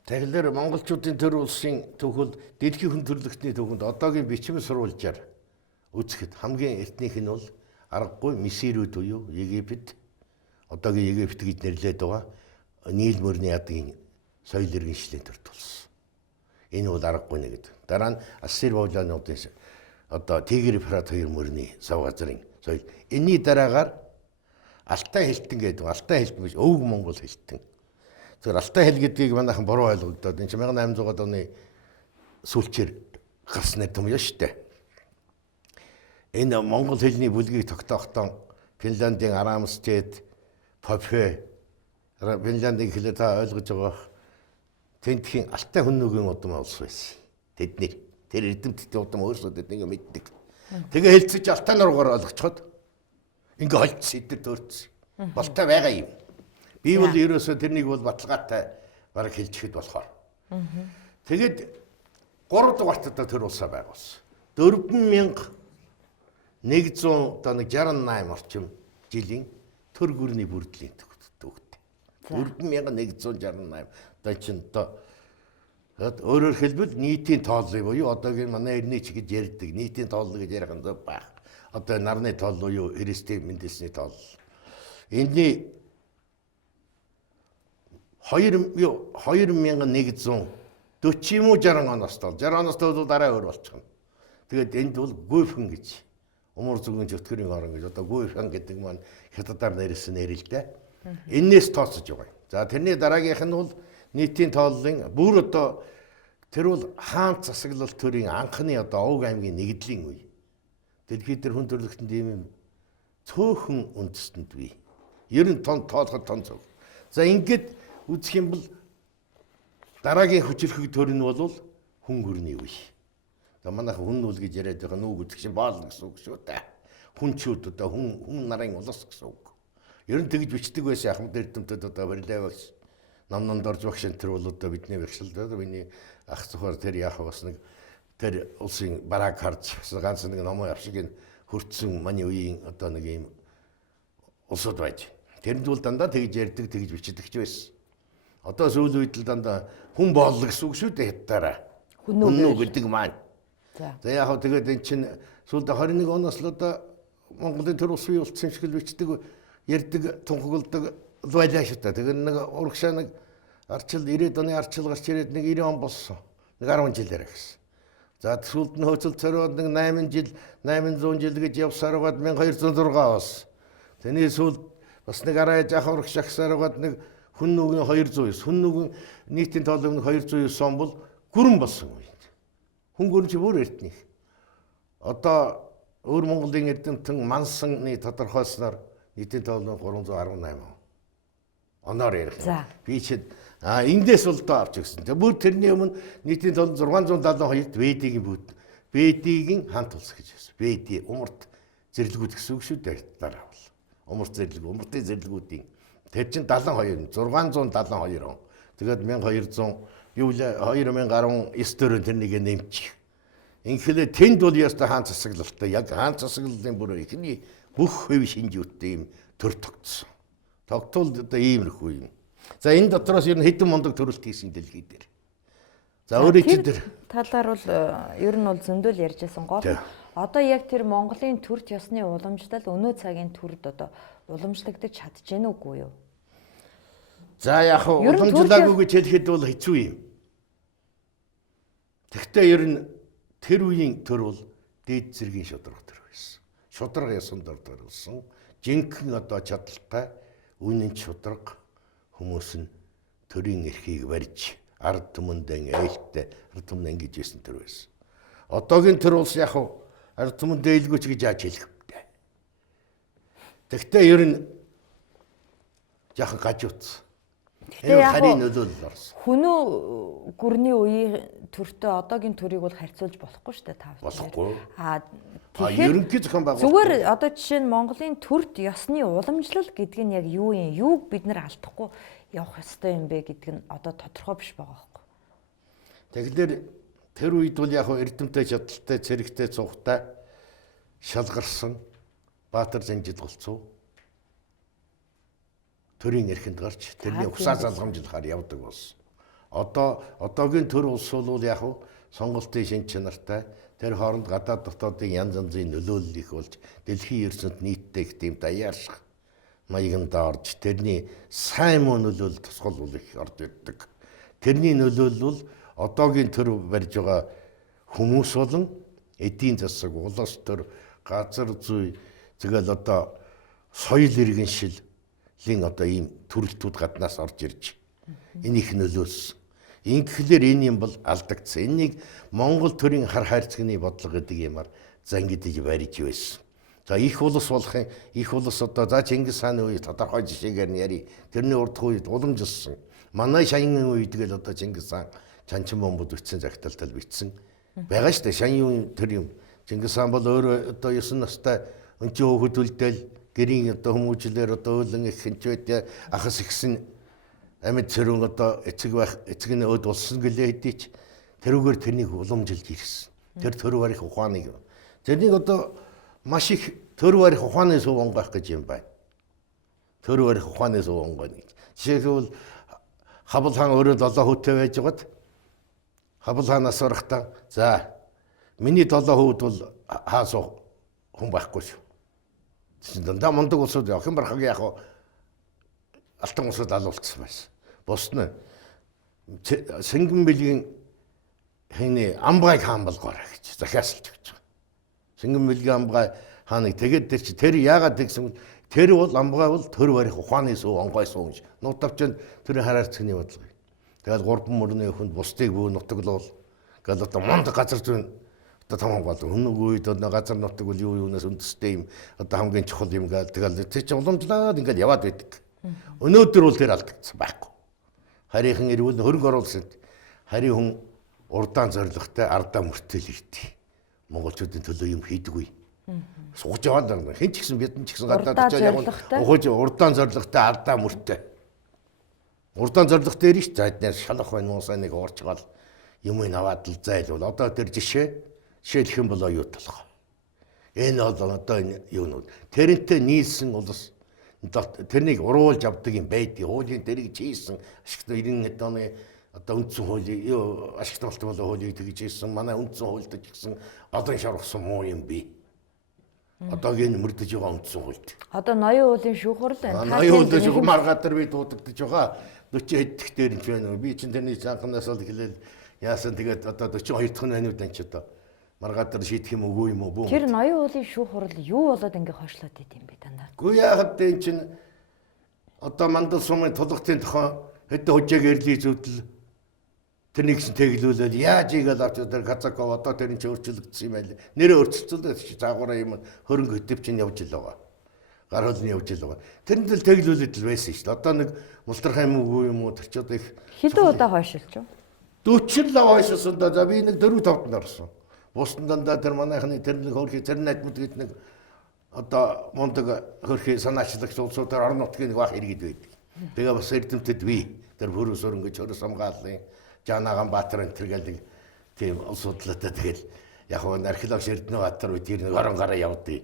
Тэгэхээр монголчуудын төр улсын түүх бол дэлхийн хүн төрөлхтний түүхэнд одоогийн бичим сурвалжаар үзэхэд хамгийн эртнийх нь бол аргагүй Мисирүүд буюу Египет, одоогийн Египет гэж нэрлэдэг байгаа Нийл мөрний ядгийн соёл иргэншлийн төр тулсан. Энэ бол аргагүй нэг гэдэг. Дараа нь Ассир Вавилонуудын одоо Тигр Ефрат хоёр мөрний сав газрын соёл. Энийний дараагаар Алтай хэлтэн гэдэг. Алтай хэлт биш өвөг Монгол хэлтэн. Тэгэхээр Алтай хэл гэдгийг манайхан буруу ойлгогдоод энэ 1800-аад оны сүүлчээр гарсан юм яа штэ. Энэ монгол хэлний бүлгийг тогтоохдоо Финландийн Арамстед, Попе, Финландийн хэлээр та ойлгож байгаа. Тентхийн Алтай хүннүүгийн удам улс байсан. Тэдний тэр эрдэмтдийн удам өөрсдөө тэднийг мэддэг. Тэгээ хэлцэж Алтай нуруугаар ойлгочход ингээ холцсон эдгээр төөрцсөн. Болтой байгаа юм. Би бол ерөөсөө тэрнийг бол баталгаатай бараг хэлжихэд болохоор. Тэгээд 3 дугаарт одоо төр улсаа байгуулсан. 4168 орчим жилийн төр гүрний бүрдлийн төвхтэй. 4168 одоо чинь одоо өөрөөр хэлбэл нийтийн тооллыг буюу одоогийн манай эрдний ч гэж ярьдаг нийтийн тооллыг гэж ярих нь байх. Одоо нарны тоол буюу Христийн мэндэлсний тоол. Энэний 2140 юм уу 60 оноос тол 60 оноос тол дараа өөр болчихно. Тэгээд энд бол гүйхэн гэж умар зүгийн чөтгөрийн орон гэж одоо гүйхэн гэдэг маань хятадаар нэрсэн нэрэлтэй. Эннээс тооцож байгаа. За тэрний дараагийнх нь бол нийтийн тооллын бүр одоо тэр бол хаан засаглал төрийн анхны одоо Овг аймгийн нэгдлийн үе. Дэлхийд тэр хүн төрөлхтөнд ийм цөөхөн үндэстэнд бий. 90 тонн тоолоход тонн зөв. За ингээд үзэх юм бол дараагийн хүчрхэг төр нь бол хүн гүрний үе. За манайх хүн нүл гэж яриад байгаа нүүг үзэх чинь боол гэсэн үг шүү дээ. Хүнчүүд одоо хүн нарын улс гэсэн үг. Ер нь тэгж бичдэг байсан Ахмад эрдэмтэд одоо барилаа багш намнанд орж багш энэ төр бол одоо бидний багшилдаа миний ах цохоор тэр яах бас нэг тэр улсын барааг харж ганц нэг номоо авшиг хөртсөн маний үеийн одоо нэг юм улсууд байж. Тэрэнд бол дандаа тэгж ярьдаг тэгж бичдэг ч байсан. Одоо сүүл үед л дандаа хүн бооллог гэсэн үг шүү дээ хятадаараа. Хүн гэдэг маань. За яг тэгээд эн чинь сүүлд 21 оноос л одоо Монголын төр улсын улсын шиг л бичдэг ярьдаг тунхаглдаг байлаа шүү дээ. Тэгээд нэг урагшаа нэг арчил 90-ад оны арчил гарч ирээд нэг 90 он болсон. Нэг 10 жилээр гэсэн. За сүүлд нь хөөцөл цороод нэг 8 жил 800 жил гэж явсаар байгаад 1206 болсон. Тэний сүүлд бас нэг арай жах урагш агсаар байгаад нэг хүн нүгийн 209. Хүн нүгийн нийтийн тоолог нь 209 он бол гүрэн болсон үе. Хүн гүрэн чи бүр эртнийх. Одоо өөр Монголын эрдэмтэн Мансаны тодорхойлсноор нийтийн тоолог 318 оноор ярих. Би чи эндээс бол доо авч өгсөн. Тэгээ бүр тэрний өмнө нийтийн тоолог 672-д Ведигийн бүд. Ведигийн хаан тулс гэж байсан. Веди умарт зэрлэгүүд гэсэн үг шүү дээ дараа бол. Умарт зэрлэг, умартын зэрлэгүүдийн тэр чин 72 672 он. Тэгээд 1200 юу л 2019 дөрөв тэрнийг нэмчих. Инхлээ тэнд бол яста хаан засаглалтай яг хаан засаглалын бүр ихний бүх хэв шинжүүттэй юм төр тогтсон. Тогтвол одоо иймэрхүү юм. За энэ дотроос ер нь хэдэн мундаг төрөлт хийсэн дэлхий дээр. За өөрөөр хэлбэл талаар бол ер нь бол зөндөл ярьжсэн гол. Одоо яг тэр Монголын төрт ёсны уламжлал өнөө цагийн төрд одоо уламжлагдаж чадж гэнэ үгүй юу? За яг уламжлаагүй гэж хэлэхэд бол хэцүү юм. Тэгвэл ер нь тэр үеийн төр бол дээд зэргийн шударга төр байсан. Шударга ясан төрөлсөн. Жинхэнэ одоо чадaltaй үнэн шударга хүмүүс нь төрийн эрхийг барьж ард түмэндээ ээлтэй ард түмэн ингэж байсан төр байсан. Одоогийн төр улс яг ард түмэнд ээлгүйч гэж яаж хэлэх вэ? Тэгвэл ер нь яхан гажууц. Харин нөлөөлөл орсон. Хүнөө гүрний үеийн төртөө одоогийн төрийг бол харьцуулж болохгүй шүү дээ та. Болохгүй. Тэгэхээр ерөнхий зохион байгуулалт. Зүгээр одоо жишээ нь Монголын төрт ёсны уламжлал гэдэг нь яг юу юм? Юуг бид нар алдахгүй явах ёстой юм бэ гэдэг нь одоо тодорхой биш байгаа байхгүй. Тэгэхээр тэр үед бол яг эрдэмтэй чадaltaй, цэрэгтэй, цугтай шалгарсан Баатар Жанжил голцоо төрийн эрхэнд гарч тэрний усаа залгамжлахаар явдаг болсон. Одоогийн төр улс бол яг сонголтын шин чанартай тэр хооронд гадаад дотоодын янз янзын нөлөөлөл их болж дэлхийн ертөнцид нийтдээ их тийм даяарших маяганд орж тэрний сайн муу нөлөөлөл тусгал их орж ирдэг. Тэрний нөлөөлөл бол одоогийн төр барьж байгаа хүмүүс болон эдийн засаг, улс төр, газар зүй тэгэл одоо соёл иргэншил одоо ийм төрөлтүүд гаднаас орж ирж энийг нөлөөлсөн. Ингэхлээр энэ юм бол алдагдсан. Энийг Монгол төрийн хар хайрцагны бодлого гэдэг юмар зангидж барьж байсан. За их улс болохын их улс одоо за Чингис хааны үе тодорхой жишээгээр нь яри. Тэрний урд үед уламжилсан. Манай шаяны үед тэгэл одоо Чингис хаан чанчин бомбод үтсэн загталтал бичсэн байгаа шүү дээ. Шаяны тэр юм. Чингис хаан бол өөрөө одоо 9 настай өнчөө хөхөд үлдээл гэрийн одоо хүмүүжлэр одоо өөлөн их хинчвэд ахас ихсэн амьд цэрүүн одоо эцэг нь өд улсан гэлээ хэдийч тэрүүгээр тэрнийг уламжилж ирсэн. Тэр төр барих ухааныг тэрнийг одоо маш их төр барих ухааны сүв онгойх гэж юм байна. Төр барих ухааны сүв онгойно гэж. Жишээлбэл Хабал хаан өөрөө 7 хүүтэй байж байгаад Хабал хаанаас урахтаа за миний 7 хүүд бол хаас хүн байхгүй шүү. Дандаа мундаг улсууд охин бархаг яг алтан улсууд алуулсан байсан. Бус нь Сэнгэн бэлгийн хэний Амбгай хаан болгоорой гэж захиасалж өгч байгаа. Сэнгэн бэлгийн Амбгай хааныг тэгээд тэр чи тэр яагаад тэгсэн бэ? Тэр бол Амбгай бол төр барих ухааны сүв онгой суу гэж. Нутагчд тэр хараарцгны бодлого. Тэгээд 3 мөрний хүнд бусдыг бүү нутаглуул. Гэл одоо монд газар зүйн одоо таман бол өнөөгөө үед одоо газар нутаг бол юу юунаас үндэстэй юм одоо хамгийн чухал юм гээл тэгэл тэр чинь уламжлаад ингээл яваад байдаг. Өнөөдөр бол тэр алдагдсан байхгүй. Харийнхан ирвэл хөрөнгө оруулалт харийн хүн урдаан зоригтой ардаа мөртөл ирдэг. Монголчуудын төлөө юм хийдэггүй. Сууж яваад байна. Хэн ч гэсэн бидэн ч гэсэн гадаад очиж явах ухаж урдаан зоригтой ардаа мөртөө. Урдаан зоригтой ирэх зайднаар шалах байна уусаа нэг уурчгаал юм аваад л зайлвал одоо тэр жишээлх юм болоо юу толгоо. Энэ бол одоо юунууд тэрнтэй нийлсэн улс тэрнийг уруулж авдаг юм байдгийг хуулийн дэрэг чийсэн ашигт 90-ад оны одоо үндсэн хуулийн ашигт болтол хуулийг тэгж хийсэн манай үндсэн хуульд ч гэсэн олон шаргасан муу юм би. Одоогийн мөрдөж байгаа үндсэн хуульд. Одоо ноён уулын шүүх хурал байна. Ноён уулын шүүх маргаатар би дуудагдаж байгаа 40 хэддэх дээр юм байна. Би чинь тэрний цаанханаас л хэлээл яасан тэгээд одоо 42 дахь найнууд энэ ч одоо маргаатар шийдэх юм үгүй юм уу? Тэр ноён уулын шүүх хурал юу болоод ингэ хойшлоод идэм бэ дандаа? Гү яагаад энэ чинь одоо мандал сумын тулгын тохион хэдэн хужааг эрлийн зүудэл тэрнийг чинь тэглүүлэл яаж игээл авч тэр Казаков одоо тэр нь ч өөрчлөгдсөн юм байл. Нэрээ өөрчлөлтөө цаагаараа юм хөрөнгө хөтөв чинь явж л байгаа. Гар хөлний явж л байгаа. Тэрэнд л тэглүүлээд л байсан шүү дээ. Одоо нэг мултрах юм уу юм уу тэр ч одоо их хэдэн удаа хойшилж юу? 40 л хойшилсан да би нэг 4-5 нарсан. Бусдан дандаа тэр манайхны тэр нэг хөрхи тэр найдмад гээд нэг одоо мундаг хөрхи санаачлагч улсуудаар орон нутгийн нэг бах иргэд байдаг. Тэгээ бас эрдэмтэд би тэр хөрөс өрөнгөж хөрөс хамгааллын Жанаган Баатар энэ төргээл тийм улс судлаатай тэгэл яг нь археологч Эрдэнэ Баатар үед тэр нэг орон гараа явдгийг.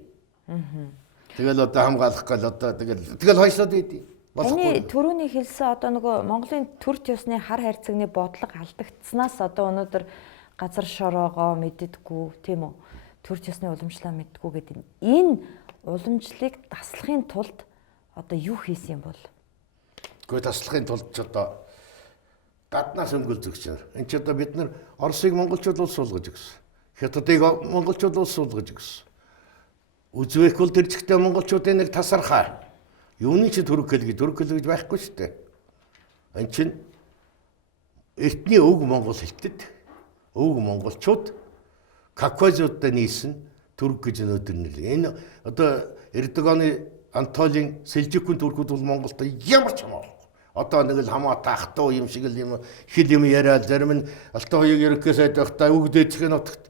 Тэгэл одоо хамгаалах гал одоо тэгэл хойшлоод идэв. Таны түрүүний хэлсэн одоо нөгөө Монголын төр төсны хар хайрцагны бодлого алдагдсанаас одоо өнөөдөр газар шороогоо мэддэггүй тийм үү? Төр төсны уламжлаа мэддэггүй гэдэг энэ уламжлалыг таслахын тулд одоо юу хийсэн юм бол? Гэхдээ таслахын тулд ч одоо гаднаас өнгөл зөгч нар. Энд ч одоо бид нар Оросыг монголчууд улс суулгаж өгсөн. Хятадыг монголчууд улс суулгаж өгсөн. Үзбек бол тэр чигтээ монголчуудын нэг тасархаа. Юуны чи төрөх гэж байхгүй шүү дээ. Энд чинь эртний өг монгол хэлтэд өг монголчууд Кавказуудтай нийсэн төрөх гэж өнөөдөр нэлээ. Энэ одоо Эрдоганы Антолийн Сэлжикүн туркууд бол Монголд ямар ч хамаагүй. Одоо нэг л хамаа таахтуу юм шиг л юм хэл юм яриад зарим нь Алтай хоёрыг ерөнхий сайд байхдаа өгдөөцгэн нутагт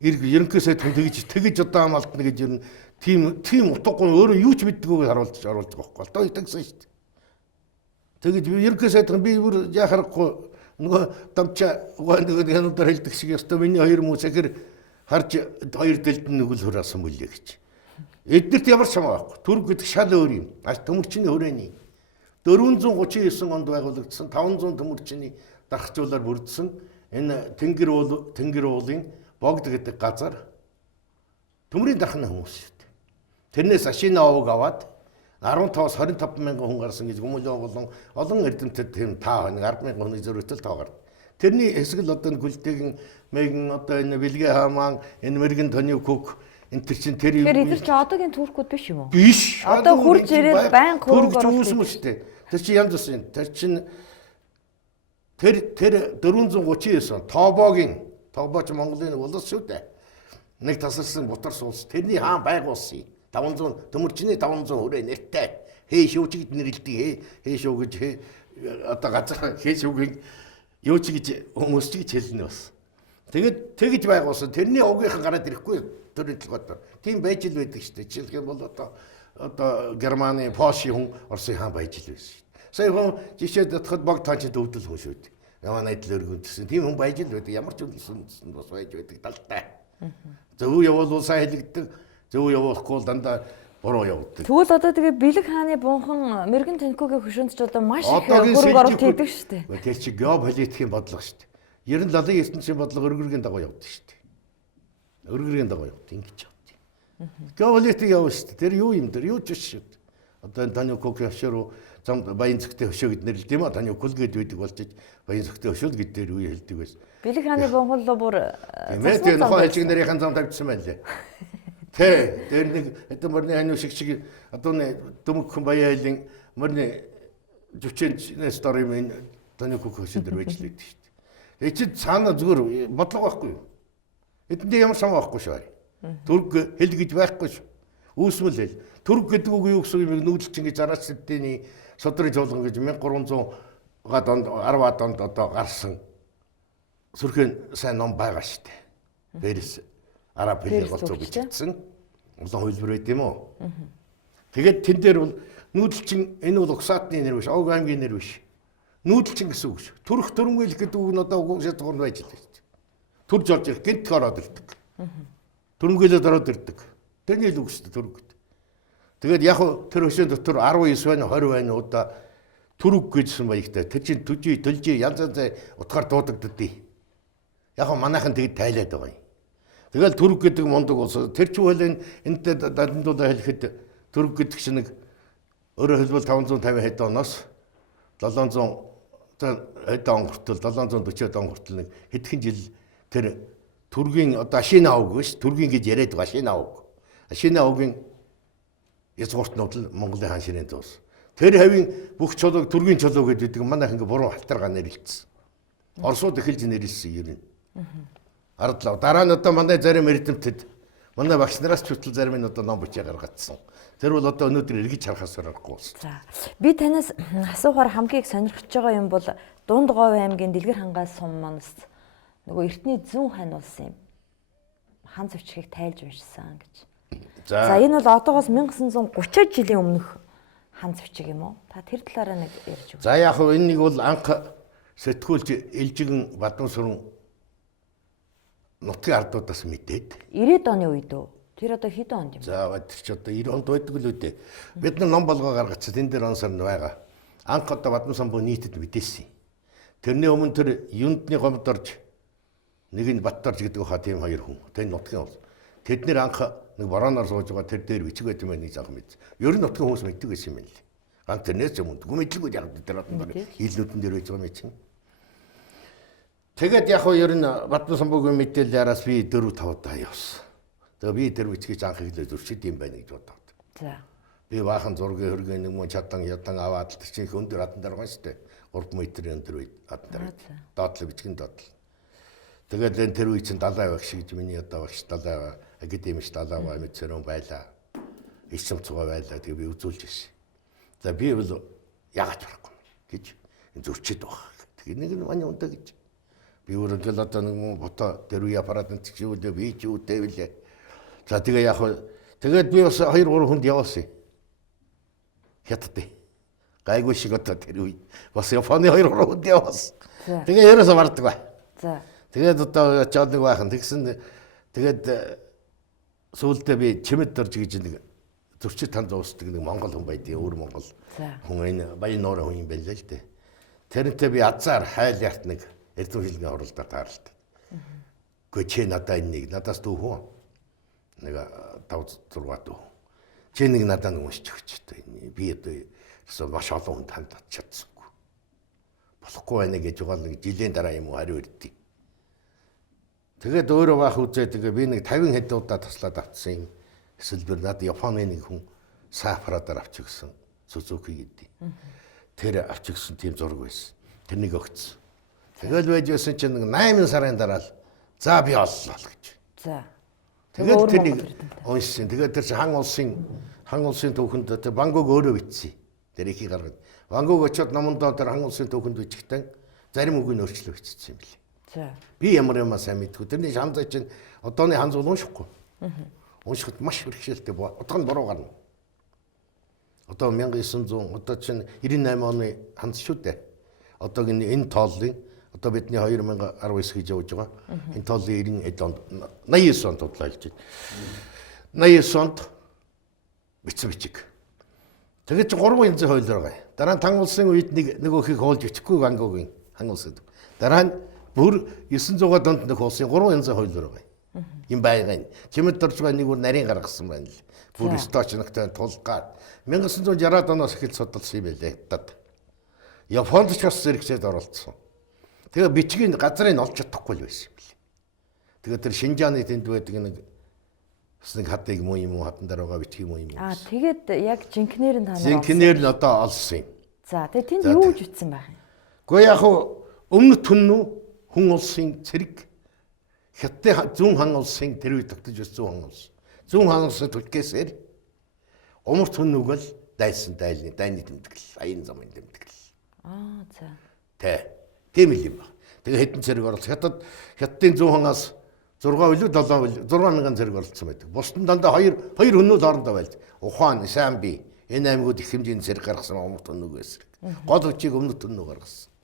ерөнхий сайд тэгж одоо хамаалтна гэж ер нь тийм утгагүй өөрөө юу ч мэддэггүй харуулж байгаа байхгүй. Алтай тэгсэн шүү дээ. Тэгэж ерөнхий сайдхан би бүр яхахгүй нөгөө дамчаа угаандаг хянуудаар хэлдэг шиг ёстой миний хоёр хүмүүс ихэр харж хоёр дэлд нь нүгэл хураасан мөлий гэж. Эднэрт ямар ч хамаа байхгүй. Түрк гэдэг шал өөр юм. Төмөрчний хүрээний 439 онд байгуулагдсан 500 төмөрчний дархжуулаар бүрдсэн энэ тэнгэр уулын богд гэдэг газар төмрийн дархны хүмүүс шүү дээ. Тэрнээс ашина овог аваад 15-аас 25 мянган хүн гарсан гэж хүмүүлэн олон эрдэмтэд тийм 10 мянган хүний зөрүүтэл таагаар. Тэрний хэсэг л одоо гүлтэйгэн мэгэн одоо энэ бэлгээ хаамаан энэ мэрэгэн тоны көк энэ чинь тэр юм. Тэр чи одоогийн туркууд биш юм уу? Биш. Одоо хурж ирээд байн хөрөг үүсэм шүү дээ. Тэр чи янз бүрийн. Тэр чин тэр 439 Тообоч Монголын улс шүү дээ. Нэг тасалсан бутар суулс. Тэрний хаан байгуулсан. 500 төмөрчний 500 хүрээ нэртэй. Хээ шүүч гэж нэрлэдэг. Хээ шүү гэж одоо газар хээ шүүгийн юу ч гэж хүмүүс ч гэж хэлнэ бас. Тэгэж байгуулсан. Тэрний угийнхан гараад ирэхгүй төрийн толгойд. Тийм байж л байдаг шүү дээ. Жишээлх юм бол одоо Германы, Польшийн хүн Оросын хаан байж л байсан шүү дээ. Сая хүн жишээ дотоход бог таачид өвдөл хүн шүү дээ. Яваа найдал өргөндөсөн. Тийм хүн байж л байдаг. Ямар ч үлдсэн бас байж байдаг талтай. Зөв явал сайн хэлэгддэг. Зөв явуулахгүй дандаа буруу явдаг. Тэгвэл одоо тэгээ бэлэг хааны бунхан мэрэгэн танкигийн хөшөөнд ч одоо маш их хөрөнгө оруулалт хийдэг шүү дээ. Тэр чи геополитикийн бодлого шүү дээ. Ер нь лалын ертөнцийн бодлого өргөргийн дагуу явдаг шүү дээ. Өргөргийн дагуу явдаг ингэж явдаг. Геополитик явна шүү дээ. Тэр юу юм дээр юу ч биш шүү дээ. Одоо таны кокийн хөшөөрөө замд баян зөвхтэй хөшөө гэд нэрлэдэг юм а таны кулгэд байдаг болчих баян зөвхтэй хөшөөл гэд дээр үе хэлдэг байсан. Бэлэг хааны бунхан л бүр тийм нөхөн хэлжиг нарийн зам тавьчихсан байлээ. Тэ дээр нэг хэдэн мөрний хань шиг одоо нэг дөмөх баяалын мөрний жүчэнээс дөрөв таны кок хөшөө дээр байж л байдаг шүү дээ. Эцэд цаана зүгээр бодлого байхгүй юу? Эдэндээ ямар сан байхгүй шүү. Түрк хэл гэж байхгүй шүү. Үүсмэл хэл. Түрк гэдэг үг юу гэсэн юм нүүдэлчин гэж араас сэдний содрын жуулган гэж 1300-аад онд 10-аад онд одоо гарсан сүрхэн сайн ном байгаа шүү дээ. Бэрс араб хэлээр болцоо гэж хэлсэн. Улаан хөлбөр байд юм уу? Тэгээд тэн дээр бол нүүдэлчин энэ бол угсаатны нэр биш, Овг аймгийн нэр биш. Нүүдэлчин гэсэн үг шүү. Төрөх төрөнгөл гэдэг үг нь одоо шатгуурн байж л шүү. Төрж орж ирэх гинт ороод ирдэг. Төрөнгөлөд ороод ирдэг. Тэрний л үг шүү төрөг. Тэгээд яг тэр хөшөө дотор 19 байна, 20 байна удаа төрөг гэжсэн баягтай. Тэр чинь төлжи янз янз утгаар дуудагддээ. Яг манайхан тэгэд тайлаад байгаа юм. Тэгэл төрөг гэдэг мундаг улс. Тэр ч үйл энэтэй дандуудаа хэлэхэд төрөг гэдэг чинь нэг өөрөөр хэлбэл 550 хэд оноос 700 хэд он хүртэл 740 он хүртэл нэг хэдхэн жил тэр төргийн одоо ашина авг биш төргийн гэж яриад байгаа ашина авг. Ашина авгийн язгууртнууд л Монголын хаан ширээний зуус. Тэр хавийн бүх чулууг төргийн чулуу гэдэг манайх ингээ буруу халтаргаа нэрлэлсэн. Оросууд эхэлж нэрлэлсэн юм. Ардлаа. Дараа нь одоо манай зарим эрдэмтэд манай багш нараас ч хүртэл зарим нь одоо ном бичээ гаргацсан. Тэр бол одоо өнөөдөр эргэж харахаас аргагүй байна. За. Би танаас асуухаар хамгийн их сонирхож байгаа юм бол Дунд Говь аймгийн Дэлгэр хангаас сум манас нөгөө эртний зүүн хань улсын хан зочхийг тайлж уншсан гэж. За энэ бол одоогоос 1930 жилийн өмнөх хан зэвчиг юм уу? Та тэр талаараа нэг ярьж өгөө. За яг хөө энэ нэг бол анх сэтгүүлч Илжигэн Бадамсүрэн нутгийн ардуудаас мэдээд 90-ад оны үед үү? Тэр одоо хэдэн онд юм? За тэр чи одоо 90 онд байдаг л үдээ. Бид нар ном болгоо гаргацсан энэ дээр онсор байгаа. Анх одоо Бадамсамбуу нийтэд мэдээсэн. Тэрний өмнө тэр Юндны гомд орж нэг нь Батторж гэдэг хаа тийм хоёр хүн. Тэр нутгийн бол. Тэд нэр анх нэг бороноор сууж байгаа тэр дээр бичиг байт юм байна нэг жоохон мэд. Ер нь нутгийн хүмүүс мэддэг байсан юм байна л. Ганц тэрнээс юм үгүй мэдлгүй яг тэр одон хилнүүдэн дээр байж байгаа юм чинь. Тэгээд яг хоо ер нь Бадамсамбуугийн мэдээлэл яраас би 4 5 удаа явсан. Тэгээ би тэр бичгийг анх хэлээд зурчид юм байна гэж бодоод. За. Би баахан зургийн хөргөө нэг мөн чадан ядан аваад тэр чинь өндөр адан дээр байгаа шүү дээ. 3 метрийн өндөр адан дээр. Доотлоо бичгийн доотлол. Тэгээд энэ тэр үе чинь далай багш гэж миний одоо багш далай академич далай мэдсэрэн байлаа. Ичм цугаа байлаа. Тэгээ би үзүүлж ирсэн. За би бол яагаад барахгүй гэж зурчид байгаа. Тэгээ нэг нь манай унтаа гэж. Би өөрөө л одоо нэг мөн фото тэр үе аппаратанд чигүүлээ би ч үтэвлээ. За тэгээ яг тэгээд би бас 2 3 хүнд явуулсан. Хятад. Гайгүй шиг одоо тэр үе. Бас Японы 2 3 хүнд явуулсан. Тэгээ ерөөсө барддаг бай. За. Тэгээд одоо чад нэг байхан тэгсэн тэгээд сүүлдээ би чимэд дорж гэж нэг зөрчил танд уусдаг нэг монгол хүн байдгийг өөр монгол хүн энэ баян нуурын хүн юм байлаа л дээ. Тэрнтэй би азар хайл ярт нэг эрдэм хэлний оролдоо таарлаа. Гэхдээ чи надаа энийг надаас дүү хүн нэг 5 6 дүү. Чи нэг надаа нэг уншиж өгч дээ. Би одоо маш олон хүн танд чадсангүй. Болохгүй байна гэж байгаа нэг жилийн дараа юм уу хариу ирдээ. Тэгээд өөрөө баах үзээ тэгээ би нэг 50 хэд удаа таслаад авцсан. Эсвэл би надад Японы нэг хүн сафрадаар авч өгсөн. Цензургүй гэдэг. Тэр авч өгсөн тийм зураг байсан. Тэрнийг өгсөн. Тэгэл байж байсан чинь нэг 8 сарын дараа л за би оллоо гэж. За. Тэгээд тэрнийг уншсан. Тэгээд тэр хан улсын түүхэнд тэр Бангог өөрөө бичсэн. Тэр ихийг гаргад. Бангог очиод номондоо тэр хан улсын түүхэнд бичихтэн зарим үгийг өөрчлөө бичсэн юм билээ. За. Би ямар юм сайн мэдгүй. Тэрний ханзаа чинь одооны ханз уншихгүй. Уншихад маш бэрхшээлтэй одоо нь буруу гарна. Одоо 1900 одоо чинь 98 оны ханз шүү дээ. Одоогийн энэ тооллын одоо бидний 2019 гэж явж байгаа. Энэ тооллын 90 онд 89 онд тодлоо хэлж байна. 89 онд бичсэн бичиг. Тэгээд чи 3 янзын хууль байгаа. Дараа нь тан улсын үед нэг өөхийг хоолж бичихгүй Вангогийн хан улсад. Дараа нь бүр 900 донд нэг улсын 3 янзын хууль байгаа. Им байгаа. Чимэд дорж байгаа нэг бүр нарийн гаргасан байна л. Бүр сточногтой тулгаад 1960-аад оноос эхэлж судалсан юм байлээ хятад. Японд ч бас зэрэгцээд оролцсон. Тэгээ бичгийн газрыг олж чадахгүй л байсан юм билээ. Тэгээ тэр Шинжааны тэнд байдаг нэг хатыг муу юм уу хатан дээр байгаа бичгийн муу юм уу. Тэгээд яг жинкнэр нь танаа. Жинкнэр нь одоо олсон юм. За тэгээд тэнд юу гэж үтсэн байх юм? Гэхдээ яг өмнө түннүү хүн улсын цэрэг Хятадын зүүн хан улсын тэр үед тогтож байсан зүүн хан улс. Зүүн хан улсын түлхээсээр умар түннүүг л дайсан дайны тэмдэглэл, аян замын тэмдэглэл. За. Тийм л юм ба. Тэгээ хэдэн цэрэг оролцсон. Хятадын зүүн ханаас 6 үлээ 7 мянган цэрэг оролцсон байдаг. Бусд нь дандаа 2 хүннүүд орондоо байлж. Ухаан, Самби энэ аймагуд их хэмжээний цэрэг гаргасан умар түннүүг байсан. Гол хүчийг өмнө түннүү гаргасан.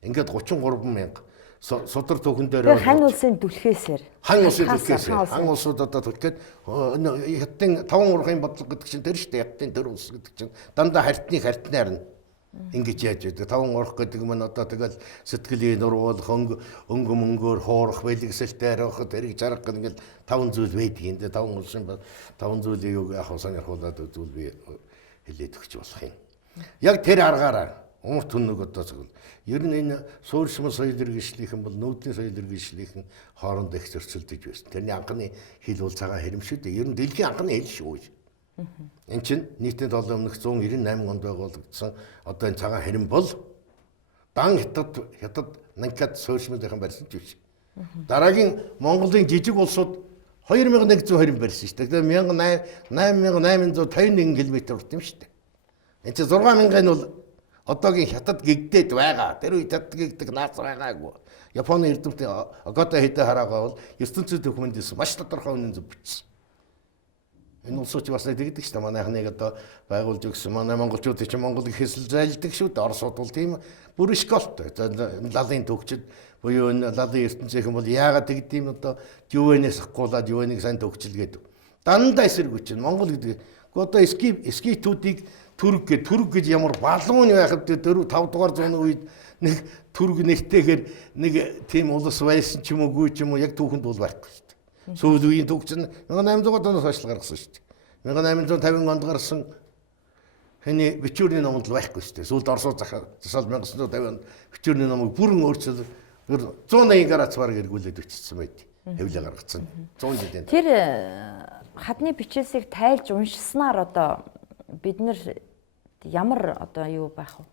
Ингээд 33 мянга судар түүхэн дээр хан улсын түлхээсээр хан улсууд одоо түлхээд хятадын 5 ургын бодлого гэдэг чинь тэр шүү дээ. Хятадын төр улс гэдэг чинь дандаа хартнаар нь ингэж яаж байдаг. 5 урах гэдэг нь одоо тэгэл сэтгэлийн нуруулах өнгө мөнгөөр хоорох бэлгэсэлтэй авах тэрийг жаргах ингээд 5 зүйл байдаг юм дээ. 5 улсын 5 зүйлийг юу яах вэ сонирхуулаад үзвэл би хэлээд өгч болох юм. Яг тэр аргаараа умар түннэг одоо зөв. Ер нь энэ суурьшмал соёл иргэншлийнхэн бол нүүдлийн соёл иргэншлийнхэн хоорондоо их зөрчилдөж байсан. Тэрний анхны хэл бол цагаан хэрэм шүү дээ. Ер нь дэлхийн анхны хэл шүү. Энд чинь нийтдээ 7 өмнөх 198 онд байгуулагдсан одоо энэ цагаан хэрэм бол дан хятад нангад суурьшмалынхан барьсан ч биш. Дараагийн Монголын жижиг улсууд 2120 барьсан шүү дээ. Тэгээд 8851 км урт юм шүү дээ. Энд чинь 6000 нь бол одоогийн хятад гэгдээд байгаа. Тэр үед хятад гэгдэг наац байгаагүй. Японы эрдэмтэн Огото хэдэ хараагаа бол ертөнцийн документээс маш тодорхой үнэн зөв бичсэн. Энэ улсууч бас тэгдэг шүү дээ. Манайхныг одоо байгуулж өгсөн манай монголчууд чинь монгол гэхээс л зайлдаг шүү дээ. Оросууд бол тийм бүр школтой. Лалын төгчд буюу энэ лалын ертөнцийнхэн бол яагаад тэгдэм одоо юунээс ахгуулаад юуныг сайн төгчлгээд. Дандаа эсэргүүч чинь монгол гэдэг. Одоо скитүүдийг түрэг гэж ямар балуун байхад 4 5 дугаар зууны үед нэг түрэг нэртэйгээр нэг тийм улс байсан ч юм уугүй ч юм уу яг түүхэнд бол байхгүй шүү дээ. Сүүл үеийн түүхч нь 1800 оноос хойш гаргасан шүү дээ. 1850 онд гарсан хэний бичвэрний номд л байхгүй шүү дээ. Сүүлд Оросууд засал 1950 онд бичвэрний номыг бүрэн өөрчилж 180 гарац бараг эргүүлээд өчсөн байд. Хэвлээ гаргацсан. 100 жилийн. Тэр хадны бичээсийг тайлж уншснаар одоо бид нар ямар одоо юу байх вэ?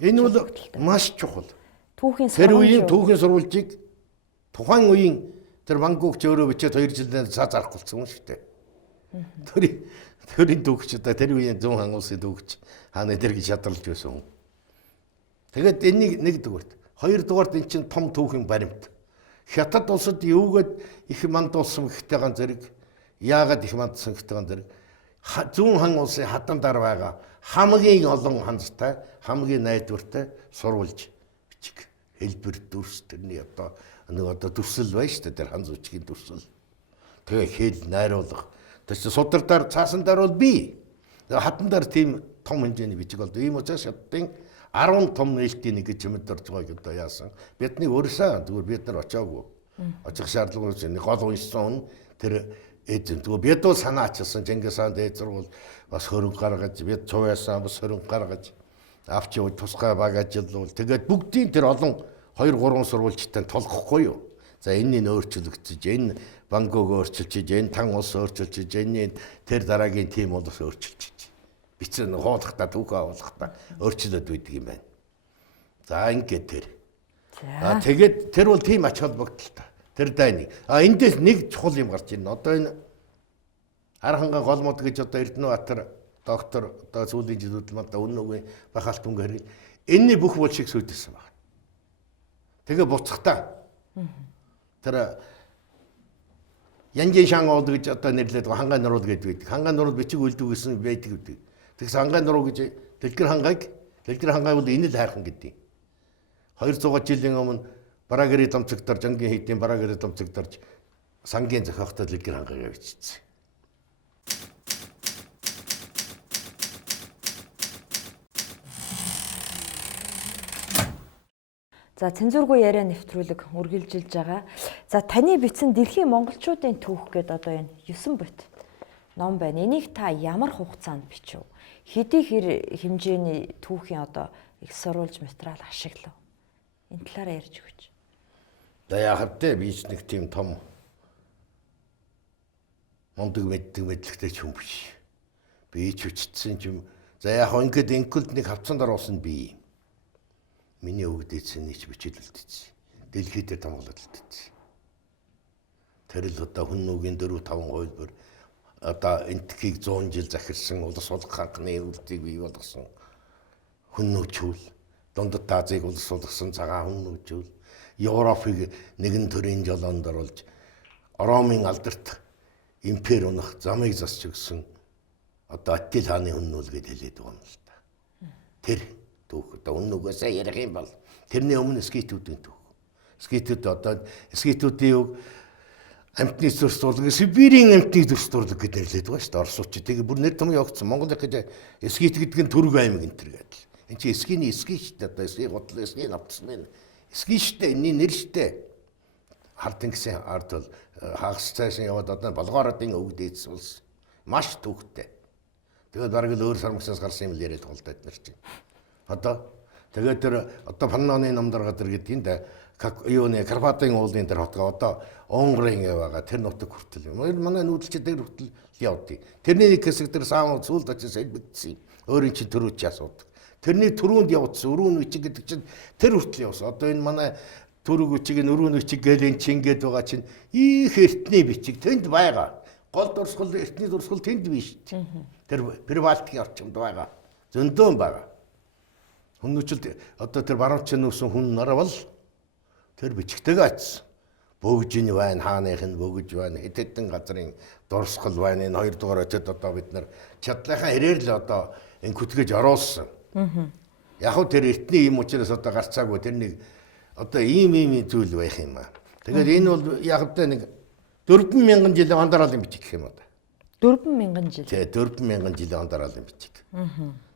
Энэ бол маш чухал. Түүхийн тэр үеийн түүхийн сурвалжийг тухайн үеийн тэр Бангкокч өөрөө бичээд 2 жилдээ зарах болсон юм шүү дээ. Төрийн түүхч одоо тэр үеийн зүүн хан улсын түүхч хааны тэр гэж шатралж байсан. Тэгээд энийг нэгдүгээрт, хоёрдугаарт эн чинь том түүхийн баримт. Хятад улсад юугээд их мандуулсан гэхтэйгэн зэрэг яагаад их мандсан гэхтэйгэн зэрэг зүүн хан улсын хатандар байгаа хамгийн олон ханзтай, хамгийн найдвартай сурвалж бичиг хэлбэр дүрс тэрний одоо нэг одоо дүрсэл байна шүү дээ тэр хан зүчгийн дүрсэл. Тэгээ хэл найруулга. Тэр чинь судардар цаасандар бол би. Хатандар тийм том хэмжээний бичиг болдог. Ийм учраас хятадын 10 том нээлтийн нэг гэж юмд орж байгааг одоо яасан. Бидний өрсөө зүгээр бид нар очоогүй. Очих шаардлагагүй чинь гол уншсан тэр эзэн зүгээр бид бол санаа ачилсан Чингис хаан дээд зурвал бас хөрөнгө гаргаж бид цууяасан бас хөрөнгө гаргаж авч явж тусгай баг ажиллавал тэгээд бүгдийн тэр олон 2 3 сурвалжтай толгохгүй юу. За энэний өөрчлөгдөж энэ Бангкок өөрчилж энэ тан улс өөрчилж энэ тэр дараагийн тим улс өөрчилж бичсэн хуулахта түүхээ авуулахта өөрчлөлт үйдэг юм байна. За ингээд тэр. Тэгээд тэр бол тийм ач холбогдолтой. Тэр дайны. Эндээс нэг чухал юм гарч ирнэ. Одоо энэ Арханган голмод гэж одоо Эрдэнэбаатар доктор одоо сүүлийн жилүүд л одоо өнөөгийн бахалт өнгө хэрэг энэний бүх бол шиг сүйдсэн байна. Тэгээ буцахтаа тэр Янжин шангууд гэж одоо нэрлээд хангай нурууд гэдэг. Хангай нурууд бичиг үлддэг гэсэн байдаг гэдэг. Тэгсэн хангай нуруу гэж дэлгэр хангай бол энэ л хайрхан гэдэг. 200 жилийн өмнө Барагери домцогдор жангийн хийдийн Барагери домцогдорж сангийн зохиохтой дэлгэр хангайгаа бичсэн. За цензургүй яриа нэвтрүүлэг үргэлжилж байгаа. За таны бичсэн дэлхийн монголчуудын түүх гэдэг одоо энэ 9 бот ном байна. Энийг та ямар хугацаанд бичв? Хэдий хэр хэмжээний түүхийн одоо их сурвалж материал ашиглав? Энэ талаараа ярьж өгөөч. За яахад те би ч нэг тийм том мундаг мэдлэгтэй ч юм биш. Би ч хүчтсэн юм. За яг ингээд инкулд нэг хавцанд оруулсан би. Миний өгдөөцсөн нийч бичээлэлтсэн. Дэлхийд дээр томгололтсон. Тэр л одоо хүн нүгийн 4-5 хувилбар одоо энтхийг 100 жил захирсан улс улг ханхны үлдгийг бий болгосон хүн нөөчүүл дундад Азийг улс болгосон цагаан хүн нөөчүүл Европыг нэгэн төрлийн жолоонд оруулж Ромын алдарт импери унах замыг засч өгсөн одоо Аттил хааны хүн нүүл гэж хэлээд байгаа юм л та. Тэр түүх одоо өнөөгөөсөө ярих юм бол тэрний өмнө скитүүдийн түүх. Скитүүд одоо скитүүдийн үг амтны зүрс дурлаг, Сибирийн амтны зүрс дурлаг гэж нэрлэдэг байгаа шүү дээ. Оросууд чи тэгээ бүр нэр том явагдсан. Монгол гэж скит гэдэг нь төрөг аймаг энэ төр гэдэг. Энд чи скиний ски шүү дээ. Одоо ски готлоо ски навцсан. Ски шүү дээ. Энэний нэр шүү дээ. Хартын гэсэн ард бол хагас цаашаа яваад одоо Болгоородын өвд дээдс улс маш түүхтэй. Тэгээд бараг л өөр сармагсаас гарсан юм л яриад толдоод нэр чинь. Одоо тэгээд тэр одоо Панноны намдар гадар гэдэг юм да юуны Карпатын уулын тэр хотгоо одоо Унгарын байгаа тэр нутаг хүртэл юм. Манай нүүдэлч дээр хүртэл явдیں۔ Тэрний нэг хэсэг тэр саамууд сүлд очиж сэлбэгдсэн. Өөрийн чинь төрүүч асуудаг. Тэрний төрүүнд явуулсан өрүүн үчиг гэдэг чинь тэр хүртэл явсан. Одоо энэ манай төрөг үчиг нь өрүүн үчиг гээл энэ чинь гээд байгаа чинь их эртний бичиг тэнд байгаа. Гол дурсгал эртний дурсгал тэнд биш шүү дээ. Тэр Прибалтикийн орчимд байгаа. Зөндөөн байгаа. Хүннүчил одоо тэр баруун чинь нүүсэн хүн нар бол тэр бичгтэйгээ ачсан. бөгжин байна, хааных нь бөгж байна, хэдэн газрын дурсгал байна. Энэ хоёрдугаар өчөд одоо бид нар чадлынхаа хэрээр л одоо энэ күтгэж оруулсан. Яг хөө тэр эртний юм учраас одоо гарцаагүй тэрнийг одоо ийм зүйл байх юм аа. Тэгээд энэ бол яг л нэг 4000 жилийн ондараалын бичиг гэх юм одоо. 4000 жил. Тий, 4000 жилийн ондараалын бичиг.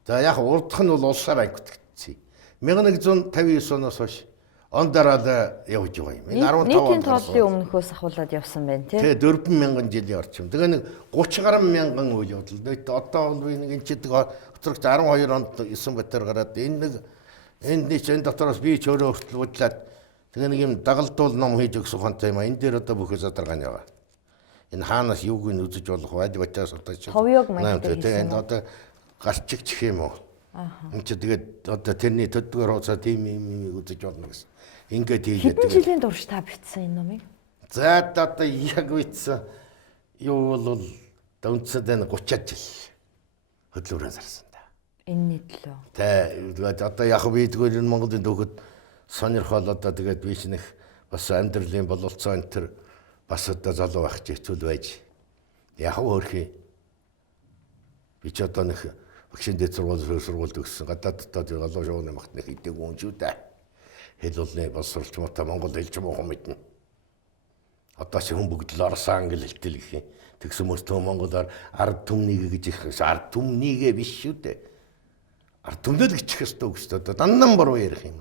За яг урдх нь бол улсаар агтгдсан. 1159 оноос хойш ондараал явж байгаа юм. Энэ 15 нийтийн тооллын өмнөхөөс ахуулаад явсан байна тий. Тий, 4000 жилийн орчим. Тэгээ нэг 30 гаруй мянган үйл явдал. Одоо бол би нэг энэ чидэг хоцрогч 12 онд 9 батар гараад энэ дотроос би ч өөрөө хүртэл бодлаад тэгээ нэг юм дагалдуул ном хийж өгсөн хонтой юм. Энэ дээр одоо бүх задаргааны байгаа. Энэ хаанаас юуг нь үзэж болох вэ? Бачаас одоо чи. Ховёг маягтай хийсэн. Энэ одоо гарчигч юм уу? Энд чи тэгээд одоо тэрний төдгөр хуудасаа тийм юм үзэж болно гэсэн. Ингээд хийгээд. Хэдэн жилийн турш та бичсэн энэ номыг? За одоо яг үйтсэн юу бол үндсэндээ 30 жил хөдөлмөрөөр зарсан та. Энэ нийтлөө. Тэгээд одоо яг бидгээр энэ Монголын төвхөд сонирхол одоо тэгээд биш нэх бас амьдралын бололцоо энэ төр бас одоо залуу байх хэцүү байж. Яг өөрхий би ч одоо нэг багшийн дэд сургууль төгссөн гадаад одоо залуу шоуны магт нэг идэг хүн ч үү дээ. Хэл болны боловсролч муутай монгол хэлж муухан мэднэ. Одоо чи хүн бүгд л орос англи хэлтэл гэх юм. Тэгсэн мөрт монголоор ард түмнийг гэж их ард түмнийгээ биш шүү дээ. Ард түмнэл гिचх ёстой үг шүү дээ. Дандан буруу ярих юм.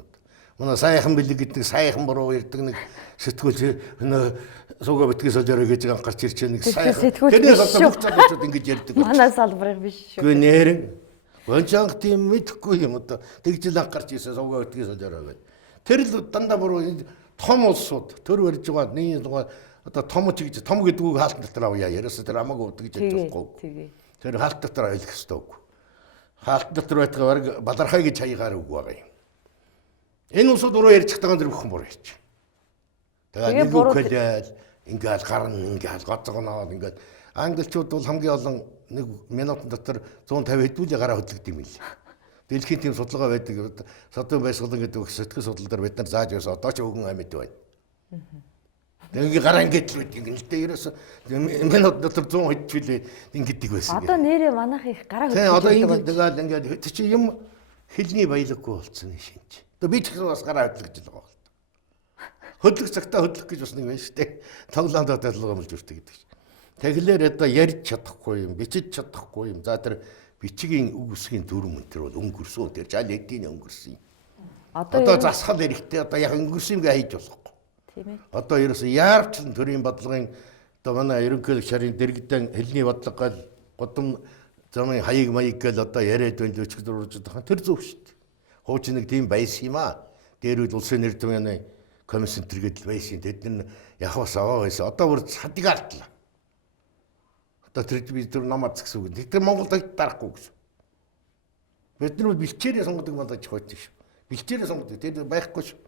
Манай сайхан бэлэг гэдэг сайхан буруу ярьдаг нэг сэтгүүл сууга битгий солиороо гэж гарч ирж байгаа нэг сайхан. Тэрнээс одоо бүх залуучууд ингэж ярьдаг. Манай салбарын биш шүү. Гүй нэрэн. Гончанг тийм мэдэхгүй юм одоо тэгж л гарч ирсэн сууга битгий солиороо гэж. Тэр л дандаа буруу том улсууд төр барьж байгаа нэг одоо том ч гэж том гэдэг үг хаалт дотор авъя. Ярээс тэр хамаагүй ud гэж хэлж болохгүй. Тэр хаалт дотор ойлгох ёстой үг. Хаалт дотор байтгаар балархай гэж хаягаар үг байгаа юм. Энэ улсууд буруу ярьж байгаа тэр бүхэн буруу ярьж. Тэгээ нэг үг хэлээл ингээл гарна ингээл гоцгоноод ингээд англичууд бол хамгийн олон нэг минутын дотор 150 хэдүүлээ гараа хөдлөгд юм л. Дэлхийн тийм судалгаа байдаг. Содон байсгалан гэдэг сэтгэл судлал дээр бид нар зааж байсан. Одоо ч өгөн амьд байна. Тэгээ гараа ингээд л байдаг. Ингээл ерөөс минут дотор 100 хэдүүлээ ингэдэг байсан. Одоо нэрээ манайх их гараа хөдлөж. Тэгээ одоо ингээд чи юм хэлний баялаггүй болцсон шинж. Тэгээ би ч бас гараа хөдлөж байгаа байна. Хөдлөх цагтаа хөдлөх гэж бас нэг байна шүү дээ. Тоглоомд бодлого өмлж үртэй гэдэг чинь. Тэглэр одоо ярьж чадахгүй юм, бичиж чадахгүй юм. За тэр бичгийн үг үсгийн дүрм өнтер бол өнгөрсөн. Тэр жал эдийн өнгөрсөн. Одоо засхал эрэхтэй одоо яг өнгөрсөн юм хийж болохгүй. Тийм ээ. Одоо ерөөсөө яарчлан төрийн бодлогын одоо манай ерөнхийлөг шарын дэрэгдэн хэлний бодлого гал годом замын хаяг маяг гэл одоо яриад байна л өчгөр дурж байгаа. Тэр зөв шүү дээ. Хууч нэг тийм байсан юм аа. Дээр үл улсын нэр томьёоны комиссийн тэргээд л байсан. Тэд нар явахаас аваа байсан. Одоо бүр цадыг алдлаа. Одоо тэр бид тэр намад гэсэн үг. Тэр Монголд дарахгүй гэсэн. Бид нар бэлчээрээ сонгодог мандаж хойч шүү. Бэлчээрээ сонгодог. Тэр байхгүй шүү.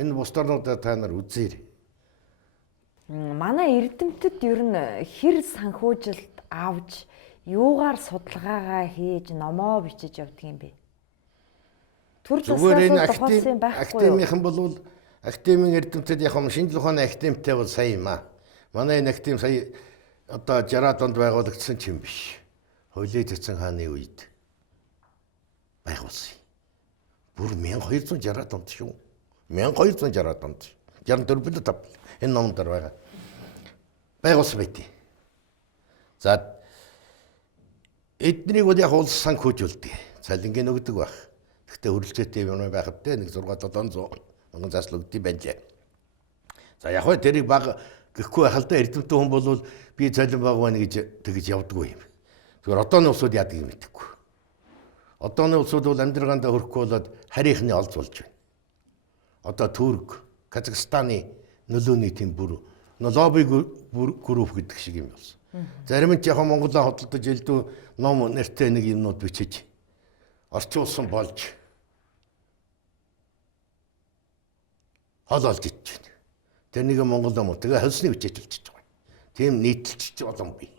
Энэ бусдаарнуудаа та нар үзээрэй. Манай эрдэмтэд ер нь хэр санхүүжилт авч юугаар судалгаагаа хийж номоо бичиж явдаг юм бэ? Түр засгаас тохиолсон байхгүй юу? Академийнхан бол академийн эрдэмтэд яг шинжлэх ухааны академитай бол сайн юм аа. Манай энэ академи сая одоо 60-аад онд байгуулагдсан ч юм биш. Хуулийн цэцэн хааны үед байгуулсан. Бүр 1260-аад онд шүү. 1260-аад онд. 64-д тав. Энэ номон дээр байгаа. Байгуулсан байт. За эднийг бол яг улс санхүүжүүлдэг. Цалингийн өгдөг байх. Гэхдээ хөрөлцөөтэй юм байхад те нэг 6-700 мянган заслаг өгдөг байлаа. За яг хөө тэрийг баг гэхгүй байхал та эрдэмтэн хүн бол би цалин баг байна гэж тэгж явдаггүй юм. Тэгэхээр одооны улсууд яадаг юм мэдэхгүй. Одооны улсууд бол амьдралгаандаа хөрөхгүй болоод харийнхны олз болж байна. Одоо Түрк, Казахстаны нөлөөний тийм бүр лобби групп гэдэг шиг юм болсон. Зарим нь яг Монголоо хөдөлдөж элдв ном нэртэй нэг юмнууд бичиж орчуулсан болж хол олж иж байна. Тэр нэг Монгол ном тэгээ хөлсний бичиж болчихж байгаа. Тийм нийтлэлч олон бий.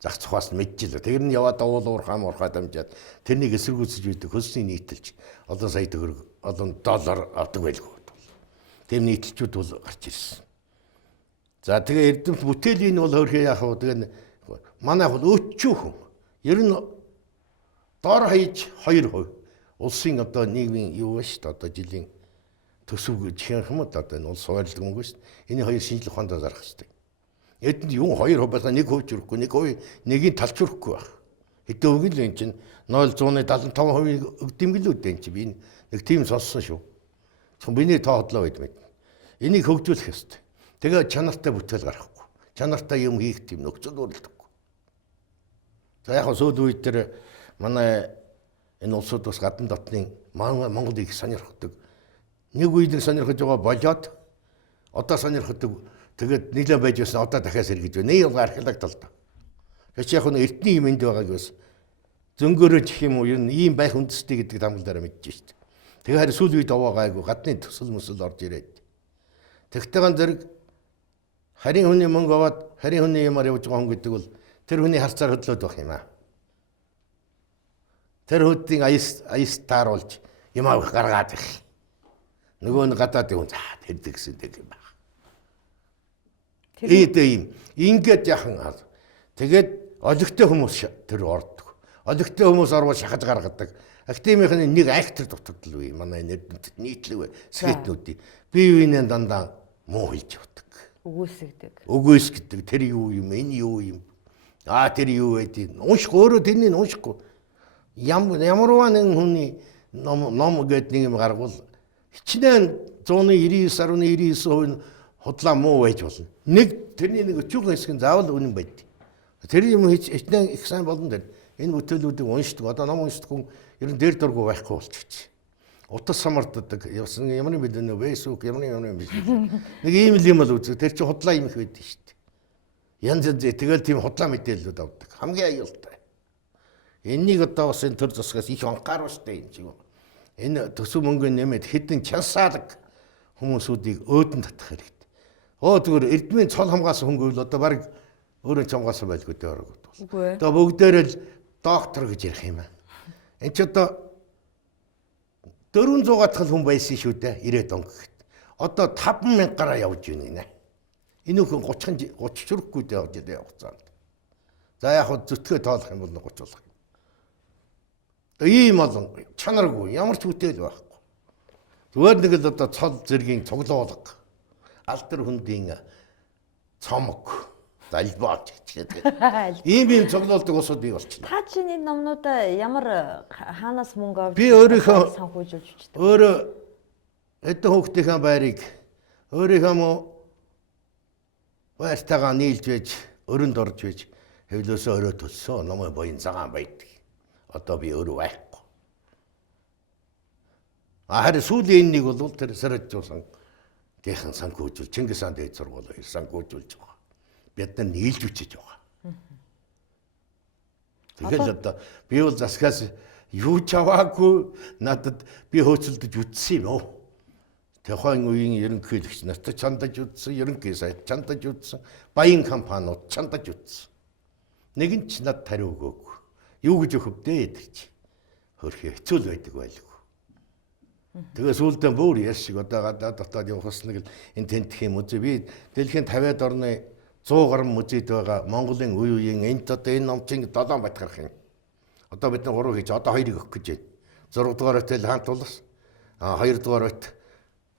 Зах цухаас мэдчихлээ. Тэр нь яваад уулуур хамуурхаа дамжаад тэрнийг эсэргүүцэж үйдэг хөлсний нийтлэлч олон сая төгрөг олон доллар авдаг байлгүй. Тийм нийтлэлчүүд бол гарч ирсэн. За тэгээ эрдэмт бүтээлийн бол хөрхөө яах вэ? Тэгээ манай бол өчүүхэн. Ер нь дор хаяж 2%. Улсын одоо нийгмийн юу вэ шүү дээ? Одоо жилийн төсөв гэж хэлэх юм одоо энэ улс хурлаг мөнгө шүү дээ. Энэ хоёр шинжлэх ухаандаа зарах хэрэгтэй. Эдэнд юу 2% байлаа 1% жүрөхгүй, 1% нэгийг талч өрөхгүй байх. Хэдэн үг л энэ чинь 0.75% өгдимгэлүүд энэ чинь би нэг тийм сонссон шүү. Зөвхөн биний тоо хотлоо байд мэд. Энийг хөгжүүлэх ёстой. Тэгээ чанартай бүтээл гаргахгүй. Чанартай юм хийх тийм нөхцөл бүрддэггүй. За яг сүүл үед тэр манай энэ улсууд бас гадна дотны Монголыг сонирхдаг. Нэг үед сонирхож байгаа болоод одоо сонирхдаг. Тэгээд нийлээ байж байсан одоо дахиад сэргэж байна. Нэг археолог талд. Гэвч яг нь эртний юмд байгааг бас зөнгөөрөж их юм уу ер нь ийм байх үндэстэй гэдэг тамгалаараа мэдчихэж шүү дээ. Тэгээ харин сүүл үед овоо гайгүй гадны төсөл мөсөл орж ирээд. Тэгтээхэн зэрэг харийн хүний мөнгө аваад харийн хүний юмар явж байгаа хүн гэдэг бол тэр хүний харцаар хөдлөөд байх юм аа. Тэр хөдөлгөөний аяс тааруулж юм авах гаргаад их. Нөгөө нь гадаад юм за тэрдэг гэсэн юм байна. Тийм. Ингээд яхан аа. Тэгээд олигтой хүмүүс тэр ордог. Олигтой хүмүүс орвол шахаж гаргадаг. Академийн нэг актер дутагдал үе. Манай нэрэд нийтлэг скетнүүдийн бие биенээ дандаа муу хэлж явдаг. Үгүйсгдэг. Тэр юу юм? Энэ юу юм? Тэр юу байдгийг унших өөрөө тэрнийг уншихгүй. Ямарваа нэг хүний ном гэдэг нэг юм гаргавал хичнээн 199.99% худлаа муу байж болно. Нэг тэрний нэг өчүүхэн хэсэг нь заавал үнэн байд. Тэр юм хичнээн их сайн болно дээр. Энэ бүтээлүүдийг уншдаг. Одоо ном уншдаг хүн ер нь дээр дургу байхгүй болчихчих. Утас самарддаг. Ямар юм бэ нэ Facebook ямар юм бэ. Нэг ийм л юм л үзэг. Тэр чинь худлаа юм их байдаг шүү дээ. Янз янз тэгэл тийм худлаа мэдээлэлүүд авдаг. Хамгийн аюултай. Энийг одоо бас энэ төр засгаас их анхаарал штэ юм чинь. Энэ төсөв мөнгө нэмээд хэдэн чансаалаг хүмүүсүүдийг өөдөн татах хэрэгтэй. Зүгээр эрдмийн цол хамгаалсан хүн гэвэл одоо баг өөрөө хамгаалсан байлгүй дээ орог. Одоо бүгдээрээ л доктор гэж ярих юм аа. Энд ч одоо 400 тал хүн байсан шүү дээ 90-ад он гэхэд. Одоо 50000 гараа явж байна гинэ. Энэ хүн 30 чүрхгүй дээ явж байгаа хугацаанд. За яг хөө зүтгээ тоолох юм бол 30 болох юм. Ийм олон чанаргүй ямар ч бүтээл байхгүй. Зүгээр нэг л одоо цол зэргийн цуглуулга алдар хөндийн цомог залбаач гэдэг. Ийм цуглуулдаг усуд бий болчихно. Та чинь энэ номнуудаа ямар хаанаас мөнгө авч би өөрийнхөө санхүүжүүлж үздэг. Өөрөө эдэн хүүхдийнхээ байрыг өөрийнхөө байртайгаа нийлж байж өрөнд орж байж хэвлөөсөө өрөө төлсөн номын боён цагаан байдаг. Одоо би өөрөө байхгүй. Харин сүүлийн нэг бол тэр сэржүүлсэн дэхэн санхүүжүүл Чингис хаан дээд сургууль санхүүжүүлж байгаа. Бид нар нийлж үчиж байгаа. Тэгэл одоо би бол засгаас юу ч аваагүй надад би хөөцөлдөж үтсэн юм уу? Тухайн үеийн ерөнхийлөгч нарт чандаж үтсэн, ерөнхий сайд чандаж үтсэн, баян компаниуд чандаж үтсэн. Нэг нь ч над тариу өгөөгүй. Юу гэж өхөвдөө тэрч хөрхий хэцүү л байдаг байлгүй. Тэгээ сүүлдээ бүр яш шиг одоо гадаад дотоод явах нэг л энэ тентх юм үзээ би дэлхийн 50-аад орны 100 гаруй музейд байгаа Монголын үе үеийн энд одоо энэ номчин 7 бат гарах юм. Одоо бид нар 3 хийж одоо 2-ыг өгөх гэж байна. 6 дугаар өтөл хаант тулс 2 дугаар өт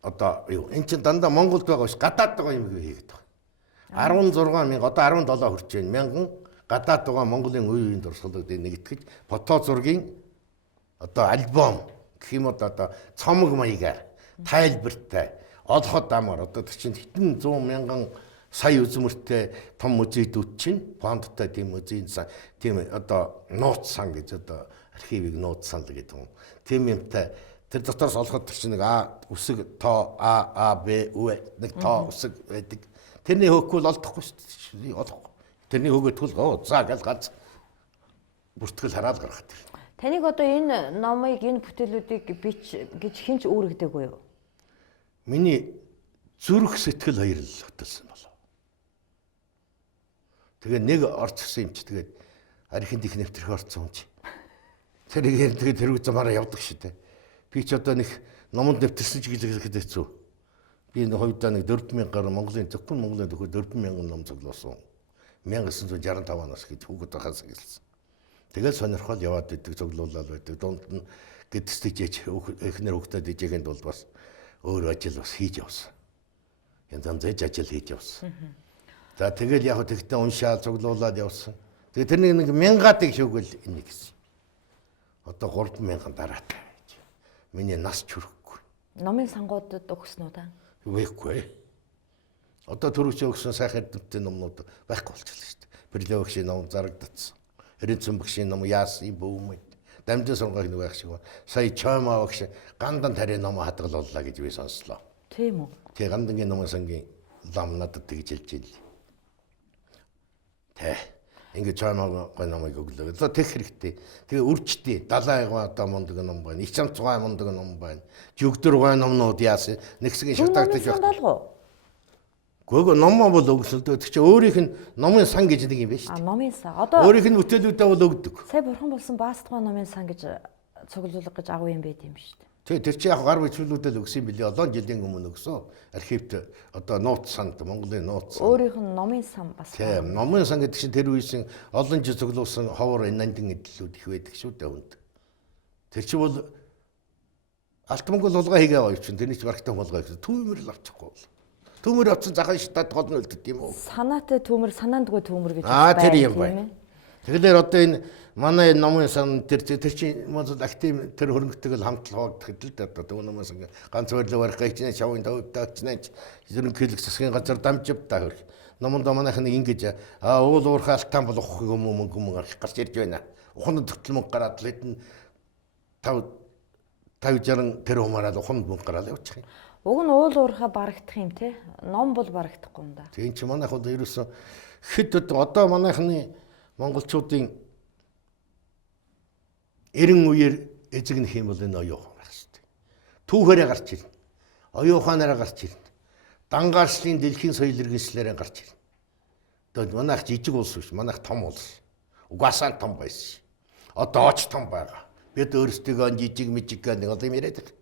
одоо юу эн чин дандаа Монголд байгаа биш гадаад байгаа юм хийгээд байгаа. 16000 одоо 17 хүрч байна. 1000 гадаад байгаа Монголын үе үеийн дурсгалууд нэгтгэж фото зургийн одоо альбом гэх юм одоо цомог маягаар тайлбартай олоход амар одоо чинь хэдэн 100,000 сая үзмэртэй том музейдүүд чинь фондтой тийм музейн тийм одоо нууц сан гэж одоо архивыг нууц сан гэдэг юм. Тийм юмтай тэр дотроос олоход чинь нэг үсэг тоо Б нэг тоо үсэг байдаг. Тэрний хөөхгүй л олдохгүй шүү дээ. Олохгүй. Тэрний хөгөөд тул за гал гац бүртгэл хараад гаргах тэр. Таныг одоо энэ номыг энэ бүтээлүүдийг бич гэж хинч үүрэгдэггүй юу? Миний зүрх сэтгэл хоёр л хөтөлсөн болов. Тэгээ нэг орцсон юм чи тэгээд архинд их нэвтрэх орцсон юм чи. Тэр тэрэг замаараа явдаг шүү дээ. Би ч одоо нэг номонд нэвтэрсэн ч гэлэхэд хэцүү. Би энэ хувьдаа нэг 4,000 гаруй Монголын зөвхөн Монголын төгөө 4,000 ном цуглуулсан. 1965 оноос гэж хүүхэд байхаас эхэлсэн. Тэгэл сонирхол яваад идэг цуглуулаад байдаг. Дунд нь гэдэгсдэж эхнэр хүүхдэд ижээгэнд бол бас өөр ажил бас хийж явсан. Янз янз ажил хийж явсан. За тэгэл яг тэгтээ уншаад цуглуулад явсан. Тэгээ тэрний нэг 1000-ыг шүгэл энийг гэсэн. Одоо 3,000 дараатай. Миний нас чүрхэхгүй. Номын сангуудад өгсөн үү та? Үгүй. Одоо түрүүч өгсөн сайхан эрдэмтдийн номнууд байхгүй болчихлоо шүү дээ. Бирлээ өгшийн ном зарагдсан. Эрдэнэцэн багшийн ном яасан бөөмөд. Дамжин сонгог нэг байх шиг ба. Сая чоймоо багш гандан тарийн ном хадгалууллаа гэж би сонслоо. Тийм үү? Тэгээ гандангийн номын сангийн лам надад тэгж хэлж ийл. Ингээд чоймоо номыг өглөө. Одоо тех хэрэгтэй. Тэгээ үрчтэй 70 одоо мундаг ном байна. 900 мундаг ном байна. Жүгдөр гой номнууд яасан. Нэгсгийн шатагдаж байна. Гүг номоо бол өгсөлдөө. Тэг чи өөрийнх нь номын сан гэж нэг юм байна шүү дээ. Номын сан. Одоо өөрийнх нь бүтээлүүдээ бол өгдөг. Сая бурхан болсон баастгой номын сан гэж цуглуулга гэж агуу юм байт юм шүү дээ. Тэгээ тэр чи яг гар бичвэлүүдэл өгсөн юм билээ. Одоо жилийн өмнө өгсөн. Архивт одоо нууц санд Монголын нууц сан. Өөрийнх нь номын сан бас. Тийм, номын сан гэдэг чинь тэр үеийн олон жил цуглуулсан ховор нандин эдлүүд их байдаг шүү дээ хүнд. Тэр чи бол Алт Монгол улгаа хийгээ авч чинь тэрний ч барагтай болгоо гэсэн. Түүмэр л авчихгүй бол. Түүмэр авсан захаа шатад гол нь үлддэг юм уу? Санаатай түүмэр, санаандгүй түүмэр гэж байна. Тэр юм байна. Тэгэхээр одоо энэ манай номын сан тэр чинь мод актив тэр хөрөнгөтэйг хамтлаг хавагдах л дээ. Одоо номын сан ганц байрлал барих гэж шавын тавьтаач ерөнхийлөх засгийн газар дамжив та хөрх. Номонд манайхан ингэж уул уурхай алтан болох юм мөнгө гарч ирж байна. Уханд төртөл мөнгө гараад л хэдэн 50-60 тэр умаараад уханд мөнгө гараад явчих юм. Уг нь уул уурхай барагдах юм те. Ном бол барагдахгүй юм да. Тийм чи манайх одоо ерөөсө хэд одоо манайхны монголчуудын 90 үеэр эзэгнэх юм бол энэ оюухан байх шүү дээ. Түүхээрээ гарч ирнэ. Оюуханаараа гарч ирнэ. Дангааршлын дэлхийн соёл иргэншлээрээ гарч ирнэ. Одоо манайх жижиг улс биш, манайх том улс. Угаасаа том байсан. Одоо оч том байгаа. Бид өөрсдөө жижиг мижиг гэх нэг одоо юм яриад байгаа.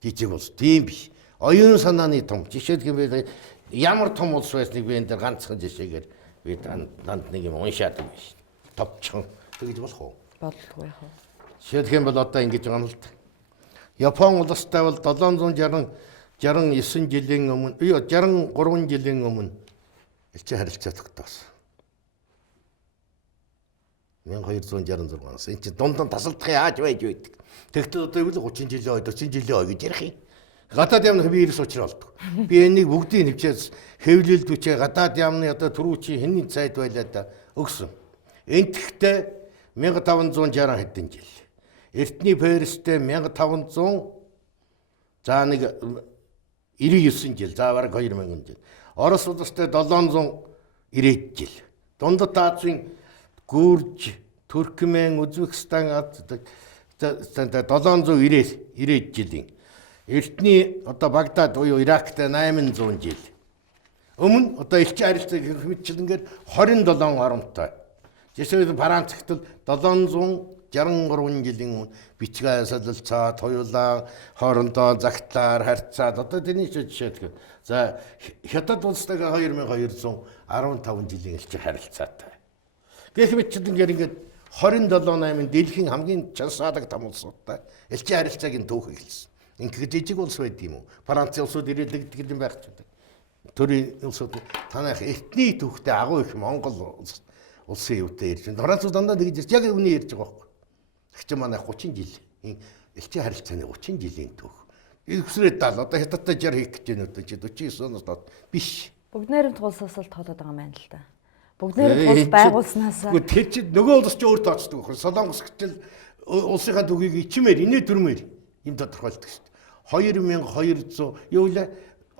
Жижиг улс тийм биш. Оюун санааны том. Жишээд гэвэл ямар том улс байсныг би энэ дээр ганцхан жишээгээр би данд нэг юм уншаад байгаа шүү. Товчхон тэгж болох уу? Болдгоо яах вэ? Жишээлх юм бол одоо ингэж байгаа юм л да. Япон улстай бол 769 жилийн өмнө 63 жилийн өмнө элчин харилцаа тогтоосон. 1266 оноос энэ чинь дунд тасалдах яаж байж байдаг. Тэгтэл одоо юу л 30 жилийн 40 жилийн гэж ярих юм. Гадаад яамны би ерөөс учраа болдог. Би энийг бүгдийг нэвчээс хэвлэлд үчээ гадаад яамны одоо түрүүчийн хинний цайд байлаа да өгсөн. Энтхтэй 1560 хэдэн жил. Эртний Перстэй 1500 за нэг 99 жил. За бараг 2000 жил. Орос улстай 790 жил. Дундад Азийн Гүрж, Туркмен, Узбекистан 790 жилийн. Эртний одоо Багдад буюу Ирактай 800 жил. Өмнө одоо элчин харилцааг хэмжүүлэнгээр 27 оронтой. Жишээлбэл Францт 763 жилийн өмнө бичгээ солилцоод хоёулаа хоорондоо загтлаар харьцаад одоо тэрний жишээлбэл за Хятад улстайгаа 2215 жилийн элчин харилцаатай. Гэх мэтчилэнгээр ингээд 27/8 дэлхийн хамгийн чансаадаг том улсуудтай элчин харилцааг түүх эхэлсэн. Ингээд жижиг улс байд юм уу? Франц улсууд ирээлэгдэх юм байх ч үү. Төрийн улсууд танайх этний түүхтэй агуу их Монгол улсын юутай ирж байна. Францууд дандаа тэгж яг үний ярьж байгаа байхгүй. Тэгч манай 30 жил элчин харилцааны 30 жилийн түүх. Ихсрээд дал одоо Хятадтай 60 хийх гэж байна үү? 49 оноос доод биш. Бүгднэрийн тулсаас л тоолоод байгаа юм байна л да. Бүгднэрийн тулс байгуулснаас. Гэхдээ тэр чинь нөгөө улс ч өөр тооцдог байхгүй. Солонгос гэтэл улсынхаа түүхийг ичмээр, инээ төрмээр юм тодорхойлдог шүү дээ. 2200 юу вэ?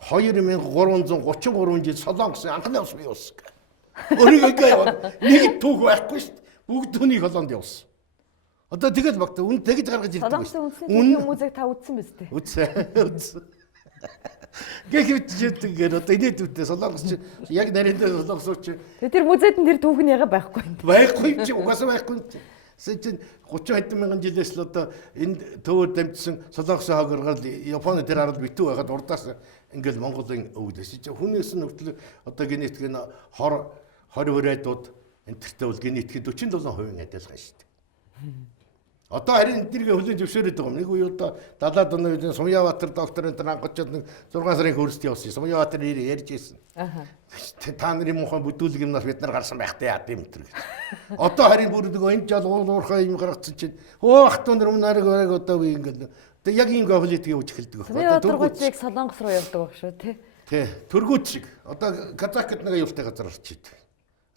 2333 жил Солонгосын анхны улс бий болсон. Өөрийгөө нэг түүх байхгүй шүү дээ. Бүгд түүнийг холоонд явуулсан. Одоо тэгэл багтаа үн тэгж гаргаж ирдэг. Солонгосын үндэсний түүхийн музейг та үзсэн биз дээ? Үзсэн. Гэвч одоо инээдүүтэй Солонгос чи яг нарийнтай Солонгосч. Тэр музейд тэр түүх нь яга байхгүй. Байхгүй чи угаасаа байхгүй. Сэжин 30 хэдэн мянган жилээс л одоо энэ төвөөр дамжсан Солонгосын хогоргол Японы тэр арал битүү байхад урдаас ингээл Монголын өвдөс чи хүнээс нь хүртэл одоо генетик нь 20 хүрээдүүд энтертэй бол генетик 47% адилхан шүү дээ. Одоо харин эднэргээ хөлийн зөвшөөрөд байгаа юм. Нэг үе одоо 70-аад оны Сумьяватар доктор энэ хангочод 6 сарын хөрсд явсан. Сумьяватар ярьж ирсэн. Та нарын муухай бүдүүлэг юмнаас бид нар гарсан байхтай яа гэм тэр гэж. Одоо харин бүр нөгөө энэ жал уурхай юм гаргацсан чинь ах тун нар одоо би ингээл тэг яг ийм политик явж эхэлдэг байна. Төргүүцийг Солонгос руу явдаг баг шүү тий. Төргүүц шиг. Одоо Казахд нэг аюултай газар орчид.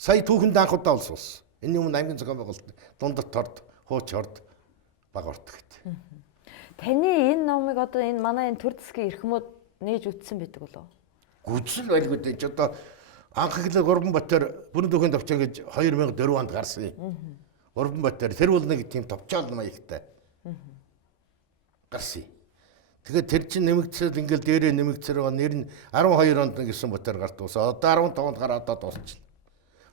Сая түүхэнд анх удаа олсон. Энэ юм аймгийн зохион байгуулалт дундад торд, хууч хорд баг ордог гэдэг. Таны энэ номыг одоо энэ манай энэ төр засгийн эрхмүүд нээж үтсэн байдаг болов уу? Гүцэл байлгүй дээ. Ч одоо анх эхлээ Гурванбатар бүрэн түүхийн товчоо гэж 2004 онд гарсан юм. Гурванбатар тэр бол нэг тийм товчоол маягтай. Гарсан. Тэгээд тэр чинь нэмэгдсэл ингээл дээрээ нэмэгдсээр байгаа нэр нь 12 онд нэг 9 батар гарт уусаа. Одоо 15 онд гараад дуусчихлаа.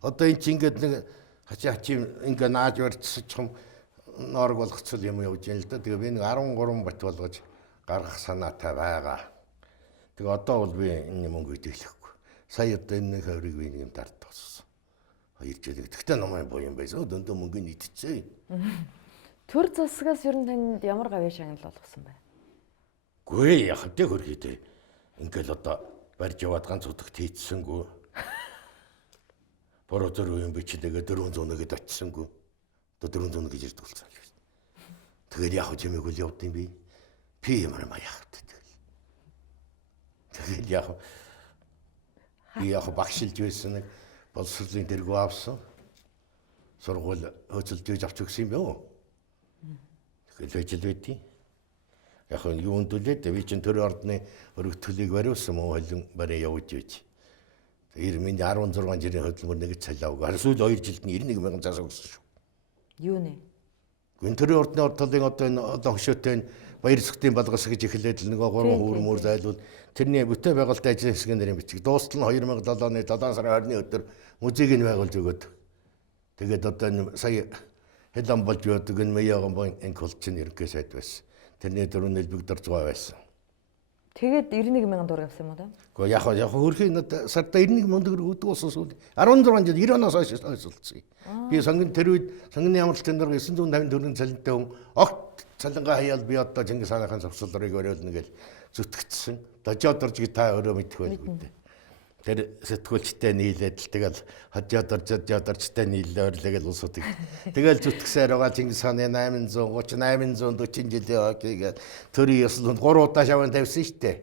Одоо энэ чинь ингээд нэг хачи ингээ нааж барьцчих юм норог болгоцол юм явж яана л да. Тэгээ би нэг 13 бат болгож гаргах санаатай байгаа. Тэгээ одоо бол би энэ мөнгө идэглэхгүй. Сая одоо энэ нэг хаврыг би нэг юм дард тоссон. 2 жил. Тэгтээ намайг боо юм байсан. Дөндөө мөнгө нийтцээ. Төр засгаас ер нь танд ямар гавь шагнал болгосон бэ? Гүй яах вэ хөрхийдээ. Ингээл одоо барьж яваад ганц удагт хийцсэнгүй. Бороо зөрөө юм бичээгээ 400 нэгэд очисангүй. Одоо 400 гэж ирдэг болсон юм. Тэгээд яах вэ чимээг үл явд юм би. Пи ямар маяах вэ тэгэл. Тэгээд яах багшилж байсан нэг боловсролын дэргүү авсан. Сургууль хөөцөлдөж авч өгсөн юм байна. Тэгээд ажил байдیں۔ Яг нь юунд үлээд би чинь төр ордны өргөтгөлийг бариулсан мөн холин барай явж байж. Тэр минь 16 жилийн хөдөлмөр нэг цалиавг. Сүүл 2 жилд нь 91,000 цаас өгсөн шүү. Юу нэ? Гүн төр ордны ордлын одоо энэ одоо хөшөөтэй баяр зүгтийн балгас гэж эхлээд л нэг 3 хөрмөр зайлуул тэрний бүтээн байгуулалтын ажил хэсгийн нэрийн бичиг. Дуустал нь 2007 оны 7 сарын 20-ны өдөр музейг нь байгуулж өгöd. Тэгээд одоо энэ сая хэлэн болж өгдөг энэ Мэяган энэ колчин ерөнхий сайд байсан. Тэрний дөрөв нэлбэг дорж байгаа байсан. Тэгээд 91,000 төгрөг авсан юм уу да? Гэхдээ яг хөрхийн сарда 91,000 төгрөг өгдөг болсон сүүл 16 жил 90 оноос хойш ойсолцсон. Би сонгон тэр үед сонгоны амралтын дор 950 төгрөгийн цалинтай хүн огт цалингаа хаяал би одоо Чингис хааны завсарлыг өрөөлнө гэж зүтгэцсэн. Дожоод орж та өөрөө мэдэх байлгүй дээ. Тэр сэтгүүлчтэй нийлээд л тэгэл хажууд орчтой нийлээ өрлөгээл улсуудыг. Тэгэл зүтгэсээр байгаа Чингис хааны 840 жилийн хойгийг төрийн ёслонд 3 удаа шаван тавьсан шүү дээ.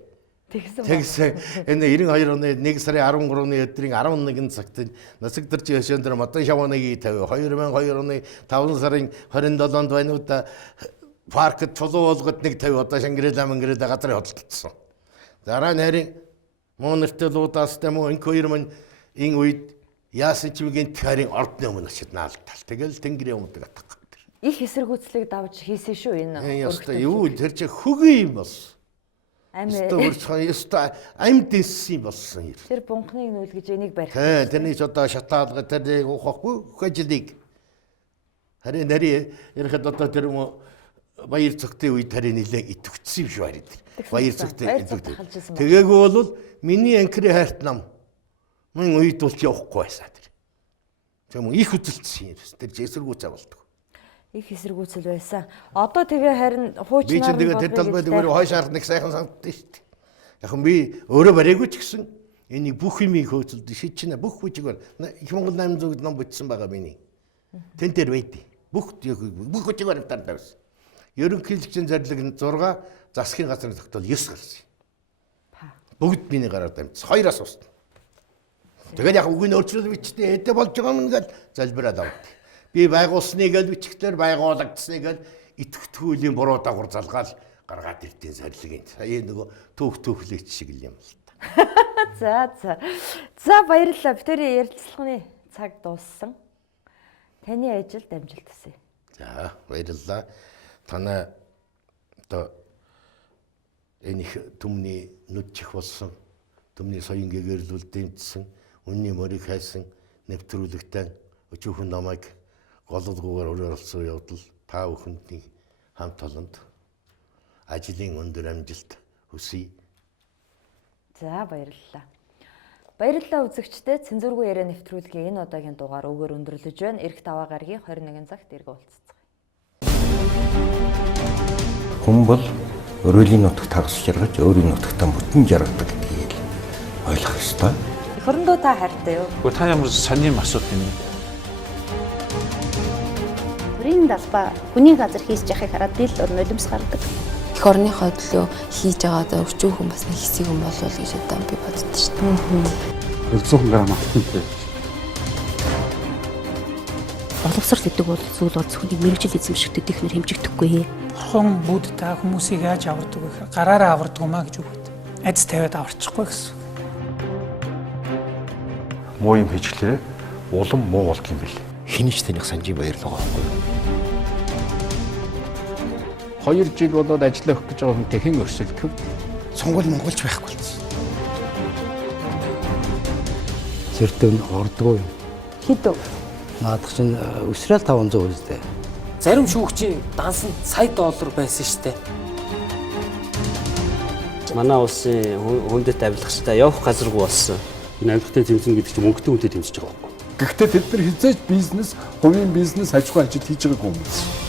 Тэгсэн. Энэ 92 оны 1 сарын 13-ны өдрийн 11 цагт насагдэрч хөшөөнд дээр модон шаваныг тавь. 2002 оны 5 сарын 27-нд байнуудаа паркт чулуу болгоод нэг тавь одоо Шангирэлаа Мангирэлаа газрын хөдөлтсөн. Дараа нь харин Монортой луудаас тэм энэ хоёр мань энэ үед яасан ч үгийн тэрийн ордны өмнө очиж наалтал. Тэгэл тэнгэрийн өмнөд атах. Их эсэргүүцлийг давж хийсэн шүү энэ. Юу тэр чи хөгийн юм болсон. Амьд дэссэн болсон юм. Тэр бунхныг нүүл гэж энийг барих. Тэрний ч одоо шатаалга тэрний ухахгүй хөжилийг. Харин нари ярихад одоо тэр баяр цогтын үед харин нэлээд итгэвчсэн юм шүү харин. Баяр цогтын итгэвчтэй. Тэгээгүй бол миний анкрын хайрт нам мөн үед бол явахгүй байсан тэр. Тэгм их үзэлцсэн юм. Тэр эсэргүүцээ болдог. Их эсэргүүцэл байсан. Одоо тэгээ харин хуучнаар би чинь тэгээ тэр талбай дээр хойш ард нэг сайхан санагдсан шүү дээ. Яг нь би өөрөө бариагүй ч гэсэн энийг бүх юмыг хөөцөлд шийдчихнэ. Бүх хүчээр их Монгол 800-д ном бичсэн байгаа миний. Тэн дээр байдیں۔ Бүх хүчээр тань тавьсан. Ерөнхийлөгчийн зарлиг нь 6, засгийн газрын тогтоол 9 гарсан. Бүгд миний гараар дамжсан. 2-аас устна. Тэгээд яг үгийн өөрчлөлт бичтэй эдэ болж байгаа юм ингээл залбираад авд. Би байгуулсныг л бичгтэр байгуулагдсныг л итгэвчтгүүлийн буруу дагавар залгаал гаргаад ирдیں۔ Зарлигийн. Сая нөгөө түүхлээч шиг л юм л та. За баярлалаа. Битэрийн ярилцлагын цаг дууссан. Таны ажил дамжилт хүсье. За баярлалаа. Танай одоо энэ түмний нүдчих болсон түмний соён гэгэрлүүл дэмжсэн үнний морийг хайсан нэвтрүүлэгтэй өчүүхэн намайг гололгуугаар өрөөлсөн явдал та бүхэндний хамт олонд ажлын өндөр амжилт хүсье. За баярлалаа. Баярлалаа үзэгчдээ Цензургүй яриа нэвтрүүлгийн энэ удаагийн дугаар өгөр өндөрлөж байна. Ирэх 5 гарагийн 21 цагт эргэ уулзцгаая. Хүн бол өрөөлийн нутагт хагас жаргаж өөрийн нутагтаа бүтэн жаргадаг гэдгийг ойлгох ёстой. Эх орондоо та хайртай юу? Гэхдээ та ямар сонирм асуулт юм бэ? Бүрийн далбаа хүний газар хийж яхахыг хараад би л нулимс гардаг. Эх орныхоо төлөө хийж байгаа өчүүхэн бас нэг хэсэг юм болов уу гэж одоо би боддоо шүү дээ. 200 грамм алтантай. Боловсрол гэдэг бол зүйл бол зөвхөн мэрэгжил эзэмшигтэй технэр хэмжигдэхгүй. Бурхан бүгд та хүмүүсийг яаж авардаг вэ? Гараараа авардаг юм а гэж үгт. Айдас тавиад аварчихгүй гэсэн. Муу юм хийчлээ. Улам муу болт юм бэл. Хинэж таних санжийн баярлага байхгүй юу? 2 жил болоод ажиллах гэж байгаа хүн тэхэн өрсөлдөх. Сонгол монголч байхгүй болсон. Зэртэн ордгоо. Хэд өв? Наадах чинь өсрэл 500 үстэй. Зарим шүүгчийн данс нь сая доллар байсан шүү дээ. Манай улсын хүндэт авилгачтай явах газаргүй болсон. Энэ авилгатай зэмсэн гэдэг чинь мөнгөтэй үнэтэй тэмцэж байгаа байхгүй. Гэхдээ тэд нар хизээж бизнес, хувийн бизнес, аж ахуй ажил хийж байгаагүй юм.